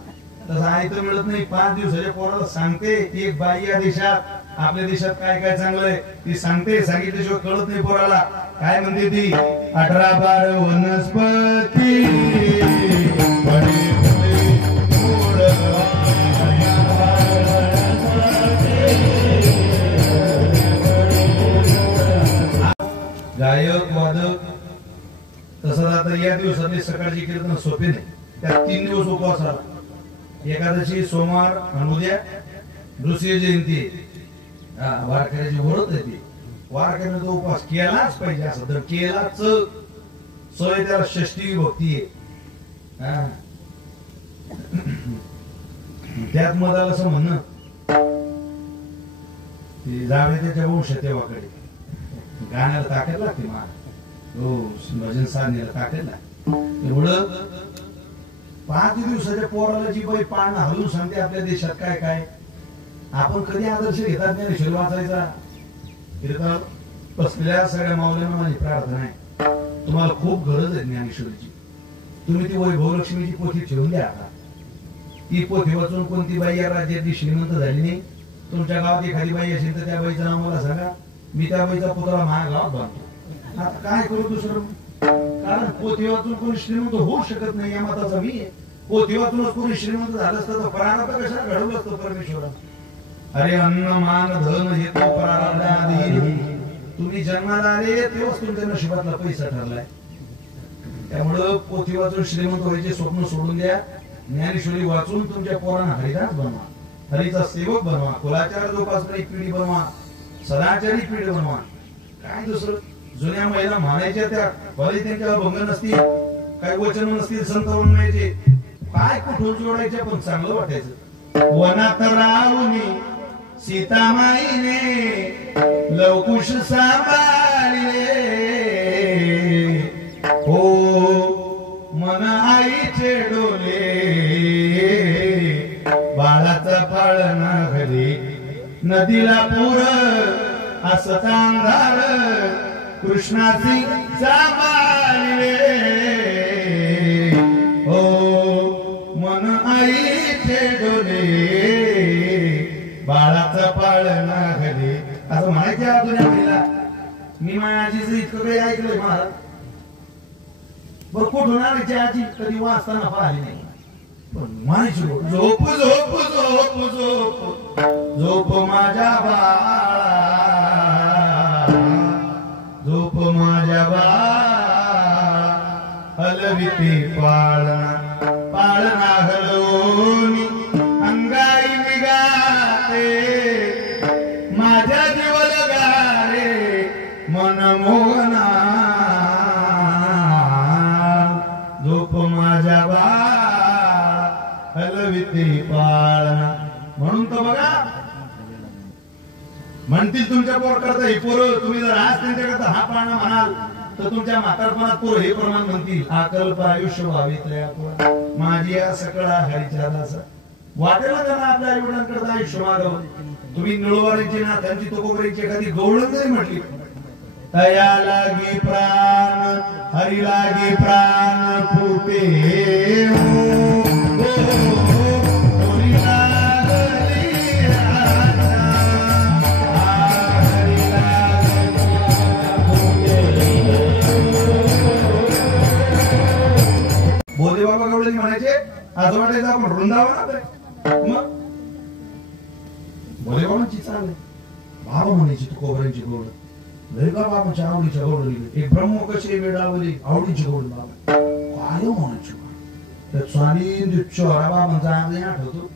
तसं ऐकतं मिळत नाही. 5 दिवसाच्या पोराला सांगते एक बाई या देशात आपल्या देशात काय काय चांगलंय ती सांगते. सांगितल्याशिवाय कळत नाही पोराला. काय म्हणते ती 18-12 वनस्पती गायक वादक. तसं आता या दिवसातली सकाळची कीर्तन सोपे नाही. त्यात 3 दिवस उपवास आला. एकादशी सोमवार आणि उद्या नृसिंह जयंती. वारकऱ्याची ओळख आहे ती. वारकऱ्याचा उपवास केलाच पाहिजे. असं तर केलाच सोय त्याला षष्टी विभक्ती आहे. त्यात मधाला असं म्हणणं ते जावे त्याच्या वंश तेव्हाकडे गाण्याला ताकद लागते. हो भजन साधनेला ताकद लागते. एवढं 5 दिवसाच्या पोराला जी बाई पाळणं हलवून सांगते आपल्या देशात काय काय. आपण कधी आदर्श घेतात ज्ञानेश्वर वाचायचा. कीर्तन बसलेल्या सगळ्या माऊल्यांना माझी प्रार्थना आहे तुम्हाला खूप गरज आहे ज्ञानेश्वरीची. तुम्ही ती वैभवलक्ष्मीची पोथी ठेवून द्या. आता ती पोथी वाचून कोणती बाई या राज्यातली श्रीमंत झाली नाही. तुमच्या गावात एखादी बाई असेल तर त्या बाईचं नाव मला सांगा. मी त्या बाईचा पुतळा माझ्या गावात बांधतो. आता काय करू दुसरं. कारण पोथी वाचून कोणी श्रीमंत होऊ शकत नाही या मताचा मी आहे. पोथी वाचूनच कोणी श्रीमंत झालं असतं तर प्रारंभ कशाला घडवलं असतं परमेश्वरा. अरे अन्न मान धन हे तो प्रारब्धाधीन. तुम्ही जन्माला आले तेव्हाच तुमच्या नशिबातला पैसा ठरलाय. त्यामुळं पोथी वाचून श्रीमंत व्हायचे स्वप्न सोडून द्या. ज्ञानेश्वरी वाचून तुमच्या पोरांना हरिदास बनवा. हरीचा सेवक बनवा. कुलाचार जोपासणारी पिढी बनवा. सदाचारी पिढी बनवा. काय दुसरं. जुन्या महिला म्हणायच्या त्या भले त्यांच्यावर भंग नसतील काही वचन नसतील संत म्हणण्याचे काय कुठून जोडायच्या पण चांगलं वाटायचं. वनात राहुनी सीतामाईने लवकुश सांभाळले हो मन आईचे डोले बाळाचा पाळणा घरी नदीला पूर असता अंधार कृष्णाची सांभाळले हो मन आईचे डोले बाळाचा पाळणा घरी असं म्हणायच्या जुन्या महिला. मी माझ्या आजीचं इतकं काही ऐकलंय महाराज. बरं कुठून आणायची आजी कधी वाचताना पाहिली नाही. पण म्हणायची झोप झोप झोप झोप झोप माझ्या बाळा झोप माझ्या बाळा हलविते पाळणा पाळणा हलवून अंगाई निघाते माझ्या जीवन गारे मन मोहना झोप माझ्या बाळा हलविते पाळणा. म्हणून तर बघा म्हणतील तुमच्या पोर करता हे पोरं. तुम्ही जर आज त्यांच्याकरता हा पाळणा म्हणाल तर तुमच्या म्हातारपणात पोर हे प्रमाण म्हणतील आकल्प आयुष्य व्हावीत माझी या सकळा हरीच्या दासा. वाटेल त्यांना आपल्या आई वडिलांकरता आयुष्य मागावं. तुम्ही निळवारीची ना त्यांची तोकोबरीची एखादी गवळण जरी म्हटली तया लागी प्राण हरी लागी प्राण फुटे बोधे बाबा गवळी म्हणायचे असं वाटायचं आपण वृंदावनात आहे. मग बोधे बाबांची चाल आहे. बाबा म्हणायची तू कोबऱ्यांची गवळ लय का बाबांच्या आवडीच्या गवळली एक ब्रह्म कशी मिळावली आवडीची गवळ बाबा काय म्हणायची. तर स्वामी चोरा बाबांचा आम्ही आठवतो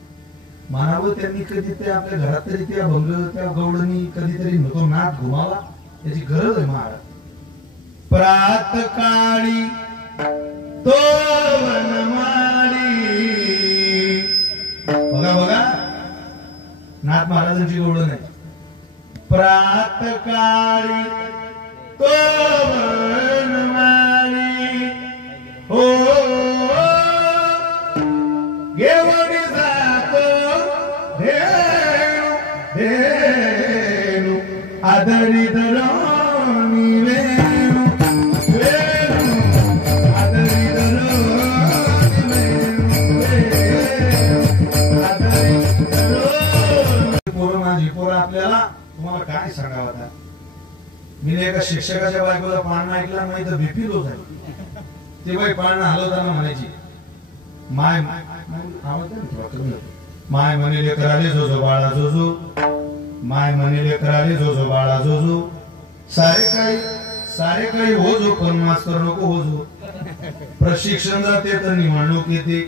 म्हणावं त्यांनी कधी ते आपल्या घरात तरी त्या भंग त्या गवळणी कधीतरी नको नाच घुमावा याची गरज आहे महाराज. प्रात काळी तो वनमाळी बघा बघा नाथ महाराजांची गवळण आहे. प्रात काळी तो वनमाळी हो घेऊन जातो आदरी धरोनी वेणू वेणू आदरी धरोनी वेणू आदरी धरोनी. पोरं माझी पोरं आपल्याला तुम्हाला काय सांगावं आता. मी एका शिक्षकाच्या बायकोला पाळणं ऐकला नाही तर बीपी लो झाली. ते बाई पाळणं हलवताना म्हणायची माय माय म्हणे लेकराले जोजो बाळा जोजो माय म्हणे लेकराले जोजो बाळा जोजो सारे काही हो जो पण मास्तर नको हो जो. प्रशिक्षण जाते तर निवडणूक येते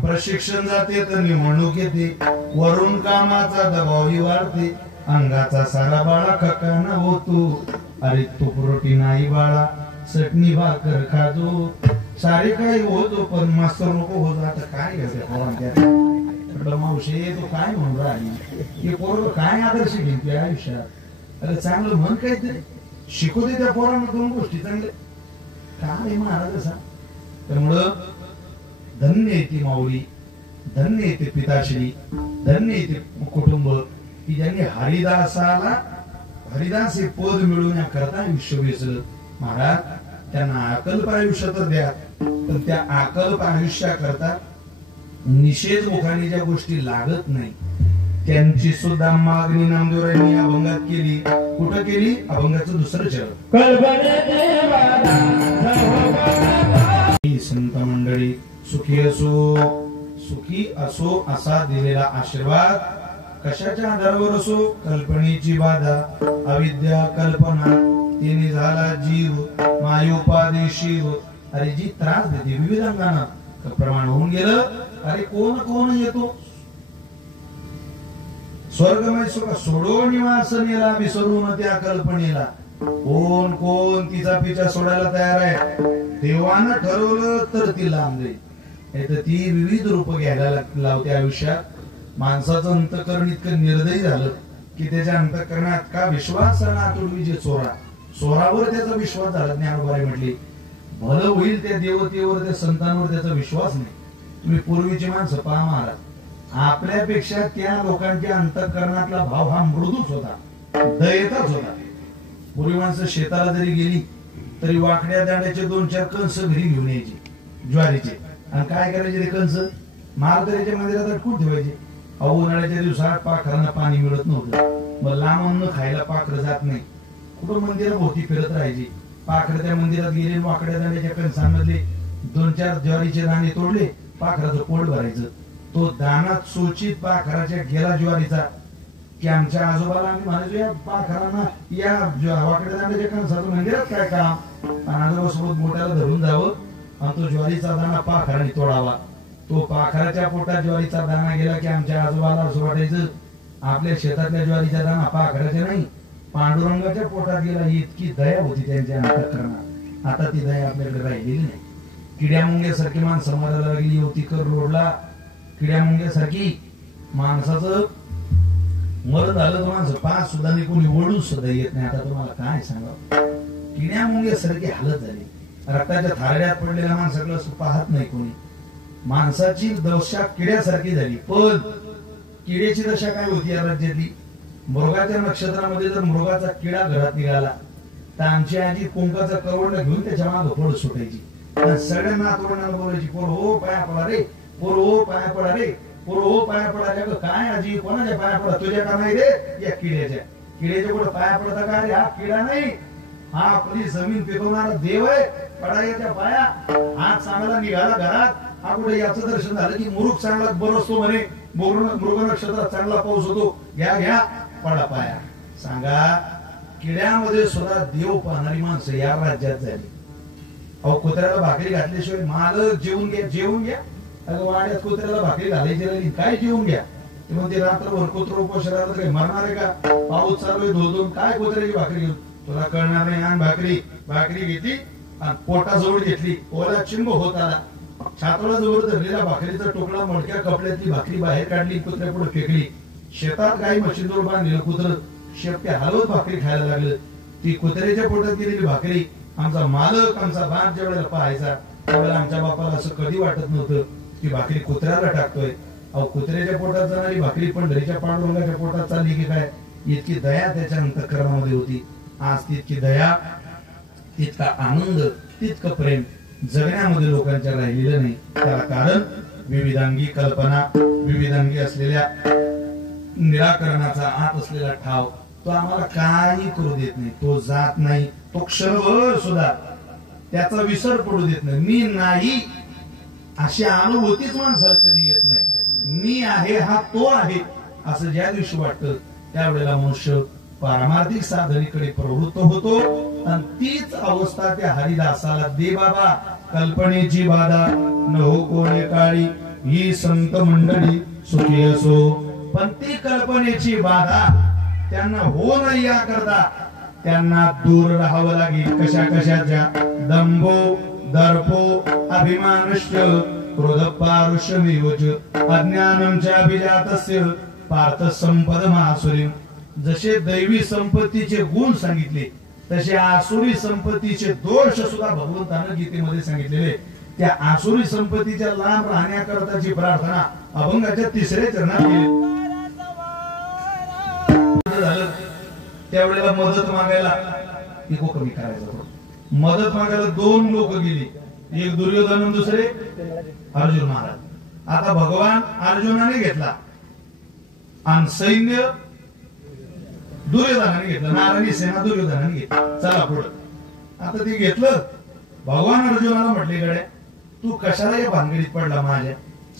प्रशिक्षण जाते तर निवडणूक येते वरून कामाचा दबावही वाढते अंगाचा सारा बाळा खकाना होतो. अरे तो प्रोटीन आई बाळा चटणी भाकर खाजो सारे काही होतो पण मास्तर नको होतो. आता काय म्हटलं मावशी तो काय म्हणून राहिली हे पोरं काय आदर्श घेईन तुझ्या आयुष्यात. अरे चांगलं म्हण काहीतरी शिकू दे त्या पोरांना दोन गोष्टी चांगल्या काय महाराज असा. त्यामुळं धन्य येते माऊली धन्य येते पिताश्री धन्य येते कुटुंब की ज्यांनी हरिदास हे पद मिळवण्याकरता आयुष्य वेचलं. महाराज त्यांना अकल्प आयुष्य तर द्या पण त्या अकल्प आयुष्याकरता निषेध मुखाने ज्या गोष्टी लागत नाही त्यांची सुद्धा मागणी नामदेवरायांनी अभंगात केली. कुठं केली. अभंगाचं दुसरं चरण. संत मंडळी सुखी असो असा दिलेला आशीर्वाद कशाच्या आधारावर असो. कल्पनेची बाधा अविद्या कल्पना तिने झाला जीव मायोपादे शिव. अरे जी त्रास देते विविध अंगानं प्रमाण होऊन गेलं. अरे कोण कोण येतो स्वर्गमय सुख सोडो निवास नेला विसरून त्या कल्पनेला. कोण कोण तिचा पिछा सोडायला तयार आहे. देवानं ठरवलं तर ती लांब जाईल. ती विविध रूप घ्यायला लावते आयुष्यात. माणसाचं अंतकरण इतकं निर्दयी झालं की त्याच्या अंतकरणात का विश्वास तुडवी जे चोरावर त्याचा विश्वास झाला. ज्ञानोबाई म्हटली भलं होईल त्या देवतेवर त्या संतांवर त्याचा विश्वास नाही. तुम्ही पूर्वीची माणसं पहा महाराज आपल्यापेक्षा त्या लोकांच्या अंतकरणातला भाव हा मृदूच होता दयेचाच होता. पूर्वी माणसं शेताला जरी गेली तरी वाकड्या दांड्याचे 2-4 कंस घरी घेऊन यायचे ज्वारीचे आणि काय करायचे ते कंस मालदऱ्याच्या मंदिरात अटकून ठेवायचे. उन्हाळ्याच्या दिवसात पाखरांना पाणी मिळत नव्हतं. मग लांब खायला पाखरं जात नाही. कुठं मंदिराभोवती फिरत राहायची. पाखरं त्या मंदिरात गेले वाकड्या दांड्याच्या कणसांमधले 2-4 ज्वारीचे दाणे तोडले पाखराचं पोट भरायचं. तो दाना चोचीत पाखराच्या गेला ज्वारीचा की आमच्या आजोबाला आम्ही म्हणायचो या पाखरांना या वाकड्या दांड्याच्या कणसाचं मंदिरात काय काम. आजोबासोबत मोठ्याला धरून जावं आणि तो ज्वारीचा दाना पाखराने तोडावा. तो पाखराच्या पोटात ज्वारीचा दाना गेला की आमच्या आजोबाला असं वाटायचं आपल्या शेतातल्या ज्वारीचा दाना पाखराच्या नाही पांडुरंगाच्या पोटात गेला. इतकी दया होती त्यांच्या अंतःकरणात. आता ती दया आपल्याकडे राहिलेली नाही. किड्या मुंग्यासारखी माणसं मारायला लागली. युवतीकर रोडला किड्या मुंग्यासारखी माणसाचं मरण झालं तर माणसं पाच सुद्धा नाही कोणी ओढून सुद्धा येत नाही. आता तुम्हाला काय सांगावं किड्या मुंग्यासारखी हालत झाली. रक्ताच्या थारड्यात पडलेल्या माणसाकडे पाहत नाही कोणी. माणसाची दशा किड्यासारखी झाली. पण किड्याची दशा काय होती या राज्यातली. मृगाच्या नक्षत्रामध्ये जर मृगाचा किडा घरात निघाला तर आमची आजी कुंकाचा करवंड घेऊन त्याच्या मागे पळ सुटायची. सगळ्या नातवंडांना बोलायची पोर हो पाया पडा रे पोर हो पाया पडा रे पोर हो पाया पडा रे. काय आजी कोणाच्या पाया पडा तुझ्या का नाही रे या किड्याच्या पुढे पाया पडता का रे. हा किडा नाही हा आपली जमीन पिकवणारा देव आहे. पडायच्या पाया हात चांगला निघाला घरात हा कुठे याचं दर्शन झालं की मुरुख चांगला बरसतो म्हणे. मृग नक्षत्रात चांगला पाऊस होतो. घ्या पडा पाया. सांगा किड्यामध्ये सुद्धा देव पाहणारी माणसं या राज्यात झाली. अहो कुत्र्याला भाकरी घातल्याशिवाय मालक जेवून घ्या. अगं वाड्यात कुत्र्याला भाकरी घालायची राहिली काय जेवून घ्या. ते म्हणते रात्रभर कुत्र उपाशी राहतं काही मरणार आहे का. पाऊस चालू आहे धोधून काय कुत्र्याची भाकरी घेऊन तुला कळणार नाही. आणि भाकरी घेतली आणि पोटाजवळ घेतली. ओला चिंब होत आला. छातोडा जवळ धरलेला भाकरीचा टोकळा मडक्या कपड्यातली भाकरी बाहेर काढली कुत्र्या पुढे फेकली. शेतात गाई म्हशीजवळ बांधलेलं कुत्र शेपटे हलवत भाकरी खायला लागलं. ती कुत्र्याच्या पोटात गेलेली भाकरी आमचा मालक आमचा बाप ज्या वेळेला पाहायचा त्यावेळेला आमच्या बापाला असं कधी वाटत नव्हतं की भाकरी कुत्र्याला टाकतोय. अहो कुत्र्याच्या पोटात जाणारी भाकरी पंढरीच्या पांडुरंगाच्या पोटात चालली की काय इतकी दया त्याच्या अंतःकरणामध्ये होती. आज तितकी दया, तितका आनंद, तितकं प्रेम जगण्यामध्ये लोकांच्या राहिलेलं नाही. त्याला कारण विविधांगी कल्पना, विविधांगी असलेल्या निराकरणाचा आत असलेला ठाव तो आम्हाला काही करू देत नाही. तो जात नाही, तो क्षणभर सुद्धा त्याचा विसर पडू देत नाही. मी नाही अशी अनुभूतीच माणसाला कधी येत नाही. मी आहे हा तो आहे असं ज्या दिवशी वाटतं त्यावेळेला मनुष्य पारमार्थिक साधनेकडे प्रवृत्त होतो. आणि तीच अवस्था त्या हरिदासाला दे बाबा कल्पनेची बाधा न हो कोणी काळी ही संत मंडळी सुखी असो. पण ती कल्पनेची बाधा त्यांना हो नाही या करता त्यांना दूर राहावं लागेल. कशा कशाच्या दंभो दर्पो अभिमानश्च क्रोध पारुष्यमेवच अज्ञानंच्या अभिजातस्य पार्थ संपद मासुरी. जसे दैवी संपत्तीचे गुण सांगितले तसे आसुरी संपत्तीचे दोष सुद्धा भगवंतानं गीतेमध्ये सांगितलेले. त्या आसुरी संपत्तीच्या लांब राहण्याकरताची प्रार्थना अभंगाच्या 3ऱ्या चरणात केली. झालं त्यावेळेला मदत मागायला इको कमी करायचा होता. मदत मागायला 2 लोक गेली, एक दुर्योधन आणि दुसरे अर्जुन महाराज. आता भगवान अर्जुनाने घेतला आणि सैन्य दुर्योधनाने घेतलं. नारायणी सेना दुर्योधनाने घेतली. चला पुढं. आता ते घेतलं. भगवान अर्जुनाला म्हटले गड्या तू कशाला या भानगडीत पडला. माझ्या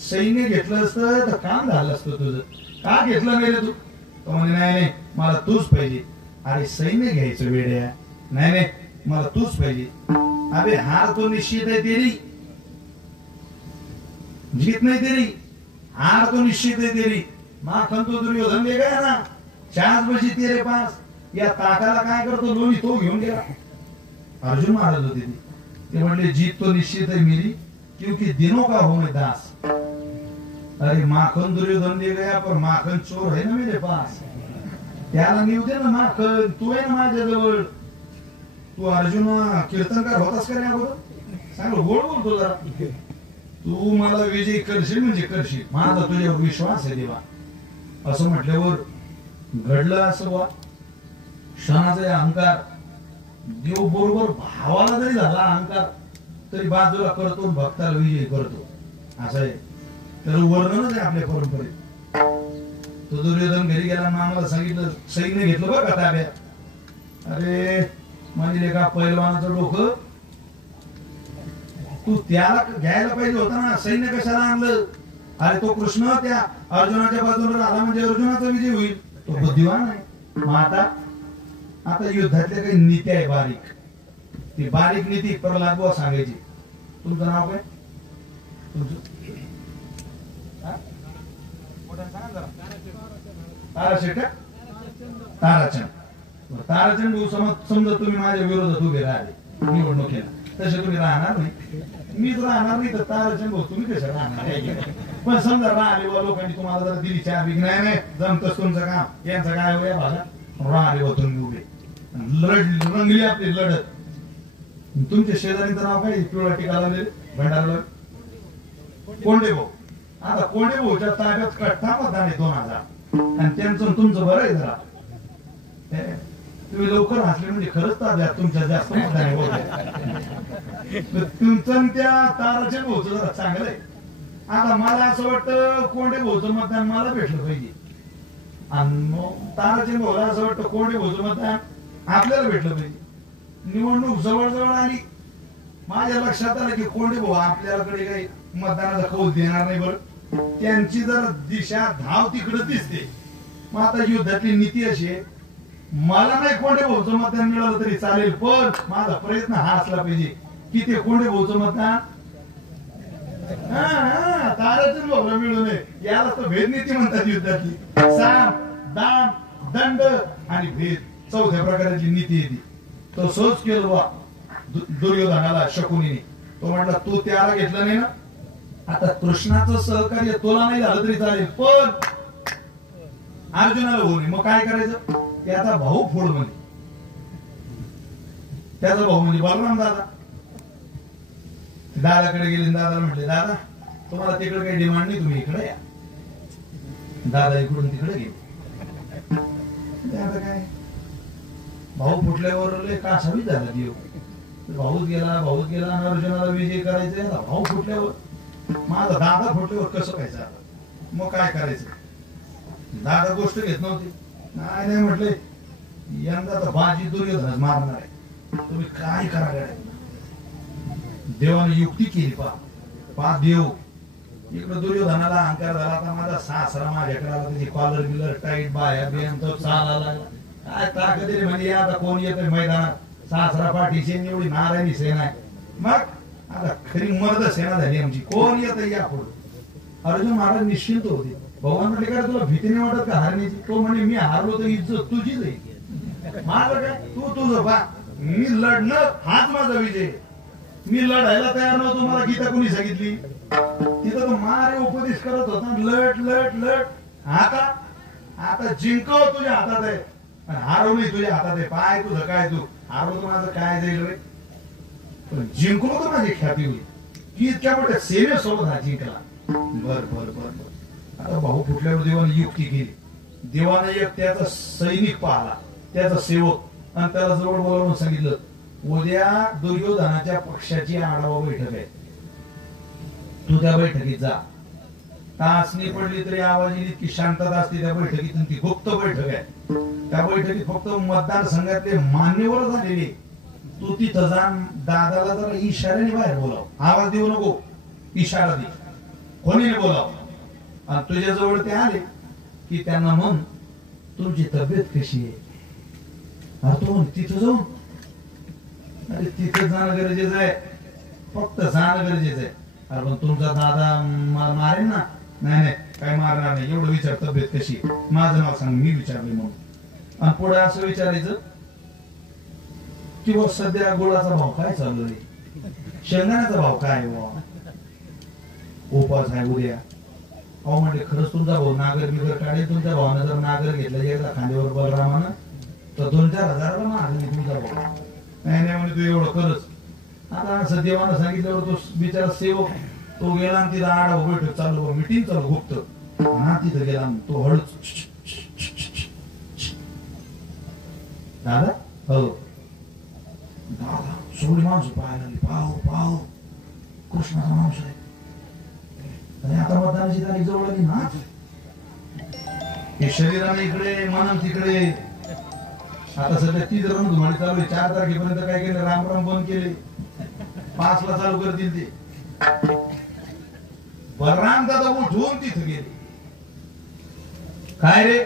सैन्य घेतलं असतं तर काम झालं असतं तुझं. का घेतलं नाही रे तू. तो म्हणे नाही नाही मला तूच पाहिजे. अरे सैन्य घ्यायचं वेड्या. नाही नाही मला तूच पाहिजे. अरे हार तो निश्चित आहे तेरी, जीत नाही तेरी. हार तो निश्चित आहे तेरी. माखन तो दुर्योधन ले गया ना 4 बजी तेरे पास. या ताकाला काय करतो लोणी तो घेऊन गेला. अर्जुन महाराज होते ते म्हणले जीत तो निश्चित है मेरी क्योंकि दिनों का हूं मैं दास. अरे माखन दुर्योधन ले गया पर माखन चोर है ना मेरे पास. त्याला नेऊ दे ना माखन. तू आहे ना माझ्याजवळ. तू अर्जुन कीर्तनकार होतास का रे अगोदर. चांगलं गोड बोलतो जरा. तू मला विजय करशील म्हणजे करशील. माझा तुझ्यावर विश्वास आहे देवा. असं म्हटल्यावर घडलं असं वा. क्षणाचा अहंकार देव बरोबर भावाला जरी झाला अहंकार तरी बाजूला करतो भक्ताला विजय करतो. असं आहे. तर वर्णनच आहे आपल्या परंपरेत. तो दुर्योधन घरी गेला ना आम्हाला सांगितलं सैन्य घेतलं बरं का ताब्यात. अरे म्हणजे का पैलवानाचं डोकं तू त्याला घ्यायला पाहिजे होता ना. सैन्य कशाला आणलं. अरे तो कृष्ण त्या अर्जुनाच्या बाजूला आला म्हणजे अर्जुनाचा विजय होईल. तो बुद्धिवान आहे. मग आता युद्धातल्या काही नीती आहे बारीक. ती बारीक नीती प्रल्हाद बुवा सांगायची. तुमचं नाव काय. ताराशेठ का. ताराचंद. ताराचंद समजा तुम्ही माझ्या विरोधात उभे राहिले निवडणुकीला तसे तुम्ही राहणार नाही. मीच राहणार नाही तर ताराचंद भाऊ तुम्ही कसे राहणार. पण समजा राहिले व लोकांनी तुम्हाला जर दिली 4 विघ्न नाही जमतच तुमचं काम. यांचं काय होया भाषा. राहिले व तुम्ही उभे रंगली आपली लढत. तुमच्या शेजारीचं नाव काय. पिवळा टीका लावलेले भंडारला कोंडे भाऊ. आता कोंडे भाऊच्या ताब्यात कट्टा मतदान आहे 2000 आणि त्यांचं तुमचं बरं आहे जरा. तुम्ही लवकर हसले म्हणजे खरंच ताब्यात तुमच्या जास्त मतदान होत. तुमचं त्या ताराच्या भाऊचं जरा चांगलं आहे. आता मला असं वाटतं कोंडे भाऊचं मतदान मला भेटलं पाहिजे आणि ताराच्या भाऊला असं वाटतं कोंडे भाऊचं मतदान आपल्याला भेटलं पाहिजे. निवडणूक जवळ आली. माझ्या लक्षात आलं की कोंडे भाऊ आपल्याकडे काही मतदानाचा कौल देणार नाही. बरं त्यांची जर दिशा धाव तिकडे दिसते. मग आता युद्धातली नीती अशी आहे मला नाही कोंडे भाऊचं मतदान मिळालं तरी चालेल पण माझा प्रयत्न हा असला पाहिजे की ते कोंडे भाऊचं मतदान ताराचंद भाऊला मिळू नये. याला तर भेद नीती म्हणतात युद्धातली. साम दाम दंड आणि भेद 4थ्या प्रकारची नीती येते. तो सहज केलं बा दुर्योधनाला शकुनीने. तो म्हटला तू त्याला घेतलं नाही ना. आता कृष्णाचं सहकार्य तुला नाही झालं तरी चालेल पण अर्जुनाला होऊ नये. मग काय करायचं. त्याचा भाऊ फोड म्हणजे त्याचा भाऊ म्हणजे बलराम दादा. दादाकडे गेले. दादाला म्हटले दादा तुम्हाला तिकडे काही डिमांड नाही तुम्ही इकडे या. दादा इकडून तिकडे गेले. ते आता काय भाऊ फुटल्यावर लय कासावीच झाला देव. भाऊच गेला आणि अर्जुनाला विजय करायचे. भाऊ फुटल्यावर माझा दादा फुटल्यावर कसं व्हायचं आता? मग काय करायचं? दादा गोष्ट घेत नव्हती. नाही म्हटले यंदा तर बाजी दुर्योधन मारणार आहे, तुम्ही काय करा. देवाने युक्ती केली. पा देव इकडं दुर्योधनाला अहंकार झाला. आता माझा सासरा माझ्याकडे आला, त्याची कॉलर बिलर टाईट, बाया बियान तो चालायला काय ताकद रे म्हणजे. आता कोण येतोय मैदानात? सासरा पाठीशी एवढी नारायणी सेना आहे. मग आता खरी मर्द सेना झाली आमची. कोण येत या पुढे? अर्जुन महाराज निश्चिंत होते. भगवान म्हटले काय तुला भीती नाही वाटत का हारण्याची? तो म्हणे मी हारलो तर इज्जत तुझीच आहे. माझं काय? तू तुझं पा, मी लढणं हाच माझा विजय. मी लढायला तयार नव्हतो. मला गीता कोणी सांगितली? तिथं तो मारे उपदेश करत होता, लढ लढ लढ. आता जिंकव तुझ्या हातात आहे, हारवली तुझ्या हातात आहे. पाय तुझं काय, तू हारवलं तर माझं काय जाईल रे? पण जिंकलो तर माझी ख्याती होईल की इतक्या मोठ्या सेनेसोबत हा जिंकला. बर बर बर बर. आता भाऊ फुटल्यावर देवाने युक्ती केली. देवाने एक त्याचा सैनिक पाहला, त्याचा सेवक, आणि त्याला जवळ बोलावून सांगितलं उद्या दुर्योधनाच्या पक्षाची आढावा बैठक आहे, तू त्या बैठकीत जा. तासनी पडली तरी आवाज येईल की शांतता असते त्या बैठकीत. ती गुप्त बैठक आहे. त्या बैठकीत फक्त मतदारसंघातले मान्यवर झालेले. तू तिथं जा. दादाला जरा इशाऱ्याने बाहेर बोलाव, आवाज देऊ नको, इशारा दे, कोणीने बोलाव. आणि तुझ्या जवळ ते आले की त्यांना म्हण तुमची तब्येत कशी आहे. तो म्हण तिथं जाऊन, अरे तिथं जाणं गरजेचं आहे, फक्त जाणं गरजेचं आहे. अरे पण तुमचा दादा मारेन ना? नाही काय मारणार नाही. एवढं विचार तब्येत कशी, माझं नाव सांग, मी विचारले म्हणून. आणि पुढे असं विचारायचं किंवा सध्या गुळाचा भाव काय चालू आहे, शेंगदाण्याचा भाव काय, उपास आहे उद्या. अहो म्हणजे खरंच तुमचा भाऊ नागर बिगर काढेल. तुमच्या भावानं जर नागर घेतला एकदा खांद्यावर बलरामानं तर 2-4 हजाराला मारली तुमचा भाऊ. नाही म्हणजे तू एवढं करच. आता असं देवानं सांगितल्यावर तो बिचारा सेवक तो गेला आणि तिथं आढावा बैठक चालू, मिटिंग चालू गुप्त. हा तिथं गेला तो हळूच, दादा हो दादा सगळी माणसं पाहायला लागली. पाहू कृष्णाचा माणूस आहे. आणि आता मतदानाची तारीख जवळ आली ना. हे शरीराने इकडे, मनात तिकडे. आता सध्या 30 रणधुमाळी चालू आहे. 4 तारखेपर्यंत काय केलं, रामराम बंद केले. 5ला चालू करतील ते. बलराम दादा उठून तिथे गेले. काय रे?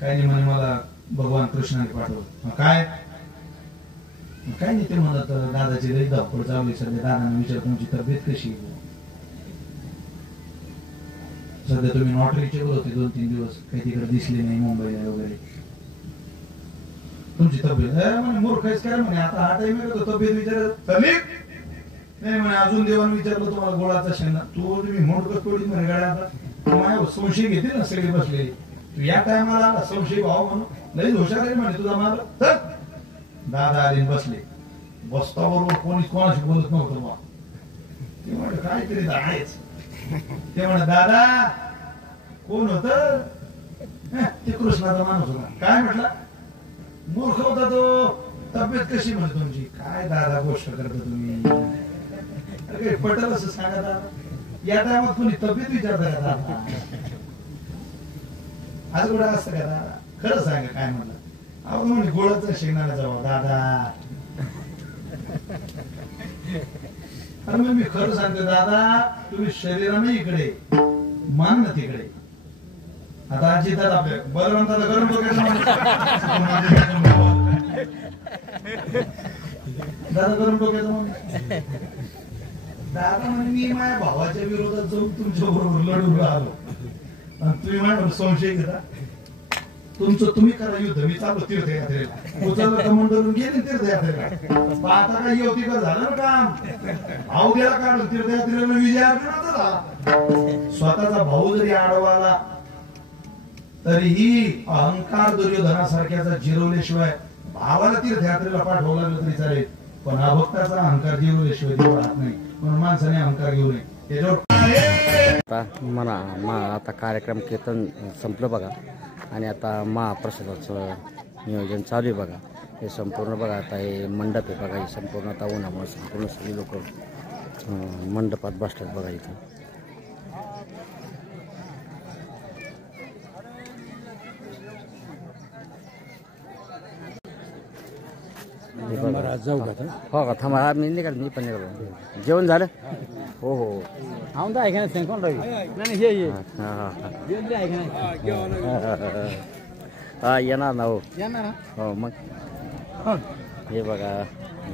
काय नाही म्हणे, मला भगवान कृष्णाने पाठवलं. काय नाही ते म्हणत दादाची लई धावपळ चालू आहे सध्या. दादाने विचार तुमची तब्येत कशी आहे? सध्या तुम्ही नॉट रिचेबल होते 2-3 दिवस, काही तिकडे दिसले नाही मुंबईला वगैरे. तुमची तब्येत म्हणे मूर्ख आहेस काय म्हणे. आता हा टाइम आहे तब्येत विचारत नाही म्हणे. अजून देवाने विचारलं तुम्हाला गोळाचा शेंगा, तू तुम्ही मोडकत पडली म्हणे गाड्या. आता माझ्या संशय घेतील ना सगळे बसले. तू या टायमाला आला संशय भाव म्हणून लई हुशार आहे म्हणे तुझा मारला तर. दादा आले बसले. बसताबरोबर कोणी कोणाशी बोलत नव्हतं बा. ते म्हणे काहीतरी आहेच. ते म्हणे दादा कोण होत? ते कृष्णाचा माणूस होता. काय म्हटलं? मूर्ख होता तो. तब्येत कशी म्हणे तुमची? काय दादा गोष्ट करता तुम्ही? अरे पटल असं सांगा दादा. या टायमात कोणी तब्येत विचारता का दादा? आज गोडा असतं का दादा? खरं सांगा काय म्हणलं? अहो म्हणे गोळाचा शेंगदाणा जावा दादा. अरे मग मी खरं सांगतो दादा, तुम्ही शरीराने इकडे, मन तिकडे. आता आजी तर आपल्या बलवंताला गरम दादा गरम डोक्याचं म्हणे. दादा म्हणे मी माझ्या भावाच्या विरोधात जाऊन तुमच्या बरोबर लढून राहिलो आणि तुम्ही माझ्यावर संशय घेता. तुमचं तुम्ही करा युद्ध, मी चाललो तीर्थयात्रेला. उचललं कमंडलून गेले तीर्थयात्रेला. आता काय युतीकर झालं ना काम. भाऊ गेला काढून तीर्थयात्रेला विजय अर्जुनाचा झाला. स्वतःचा भाऊ जरी आडवाला तरीही अहंकार दुर्योधनासारख्याचा जिरवल्याशिवाय भावाला तीर्थयात्रेला पाठवला लागलं तरी चालेल, पण अभक्ताचा अहंकार जिरवल्याशिवाय देव राहत नाही. म्हणून माणसाने अहंकार घेऊ नये. त्याच्यावर आता म्हणा आता कार्यक्रम कीर्तन संपलं बघा. आणि आता महाप्रसादाचं नियोजन चालू आहे बघा. हे संपूर्ण बघा आता हे मंडप आहे बघा. हे संपूर्ण आता उन्हामुळे संपूर्ण सगळी लोक मंडपात बसतात बघा इथं. जाऊ का हो का थांबा मी निघाल मी पण निघालो. जेवण झालं हो हो आऊन ऐका नाही कोण नाही हा येणार ना हो येणार हो मग. हे बघा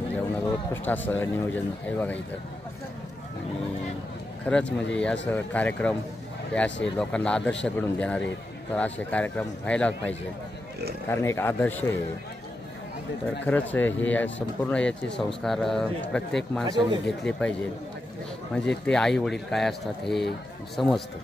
जेवणाचं उत्कृष्ट असं नियोजन आहे बघा इथं. आणि खरंच म्हणजे असं कार्यक्रम हे असे लोकांना आदर्श घडून देणार आहेत. तर असे कार्यक्रम व्हायलाच पाहिजे कारण एक आदर्श आहे. तर खरंच हे संपूर्ण याचे संस्कार प्रत्येक माणसाने घेतले पाहिजे म्हणजे ते आई वडील काय असतात हे समजतं.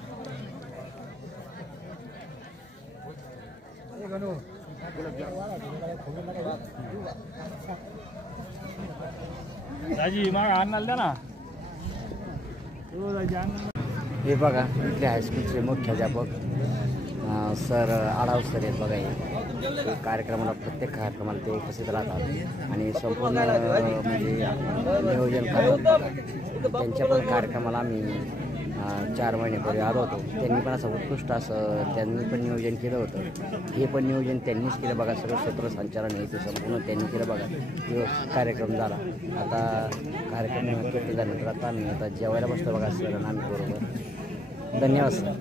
हे बघा इथले हायस्कूलचे मुख्याध्यापक सर आढाव सर आहेत बघा. हे कार्यक्रमाला प्रत्येक कार्यक्रमाला ते उपस्थित राहतात आणि संपूर्ण म्हणजे नियोजन करतात. त्यांच्या पण कार्यक्रमाला आम्ही 4 महिन्यापूर्वी आलो होतो. त्यांनी पण असं उत्कृष्ट असं त्यांनी पण नियोजन केलं होतं. हे पण नियोजन त्यांनीच केलं बघा. सगळं सूत्रसंचालन हे ते संपूर्ण त्यांनी केलं बघा. दिवस कार्यक्रम झाला. आता कार्यक्रम झाल्यानंतर आता आम्ही आता जेवायला बसतो बघा सर आणि आम्ही बरोबर. धन्यवाद सर.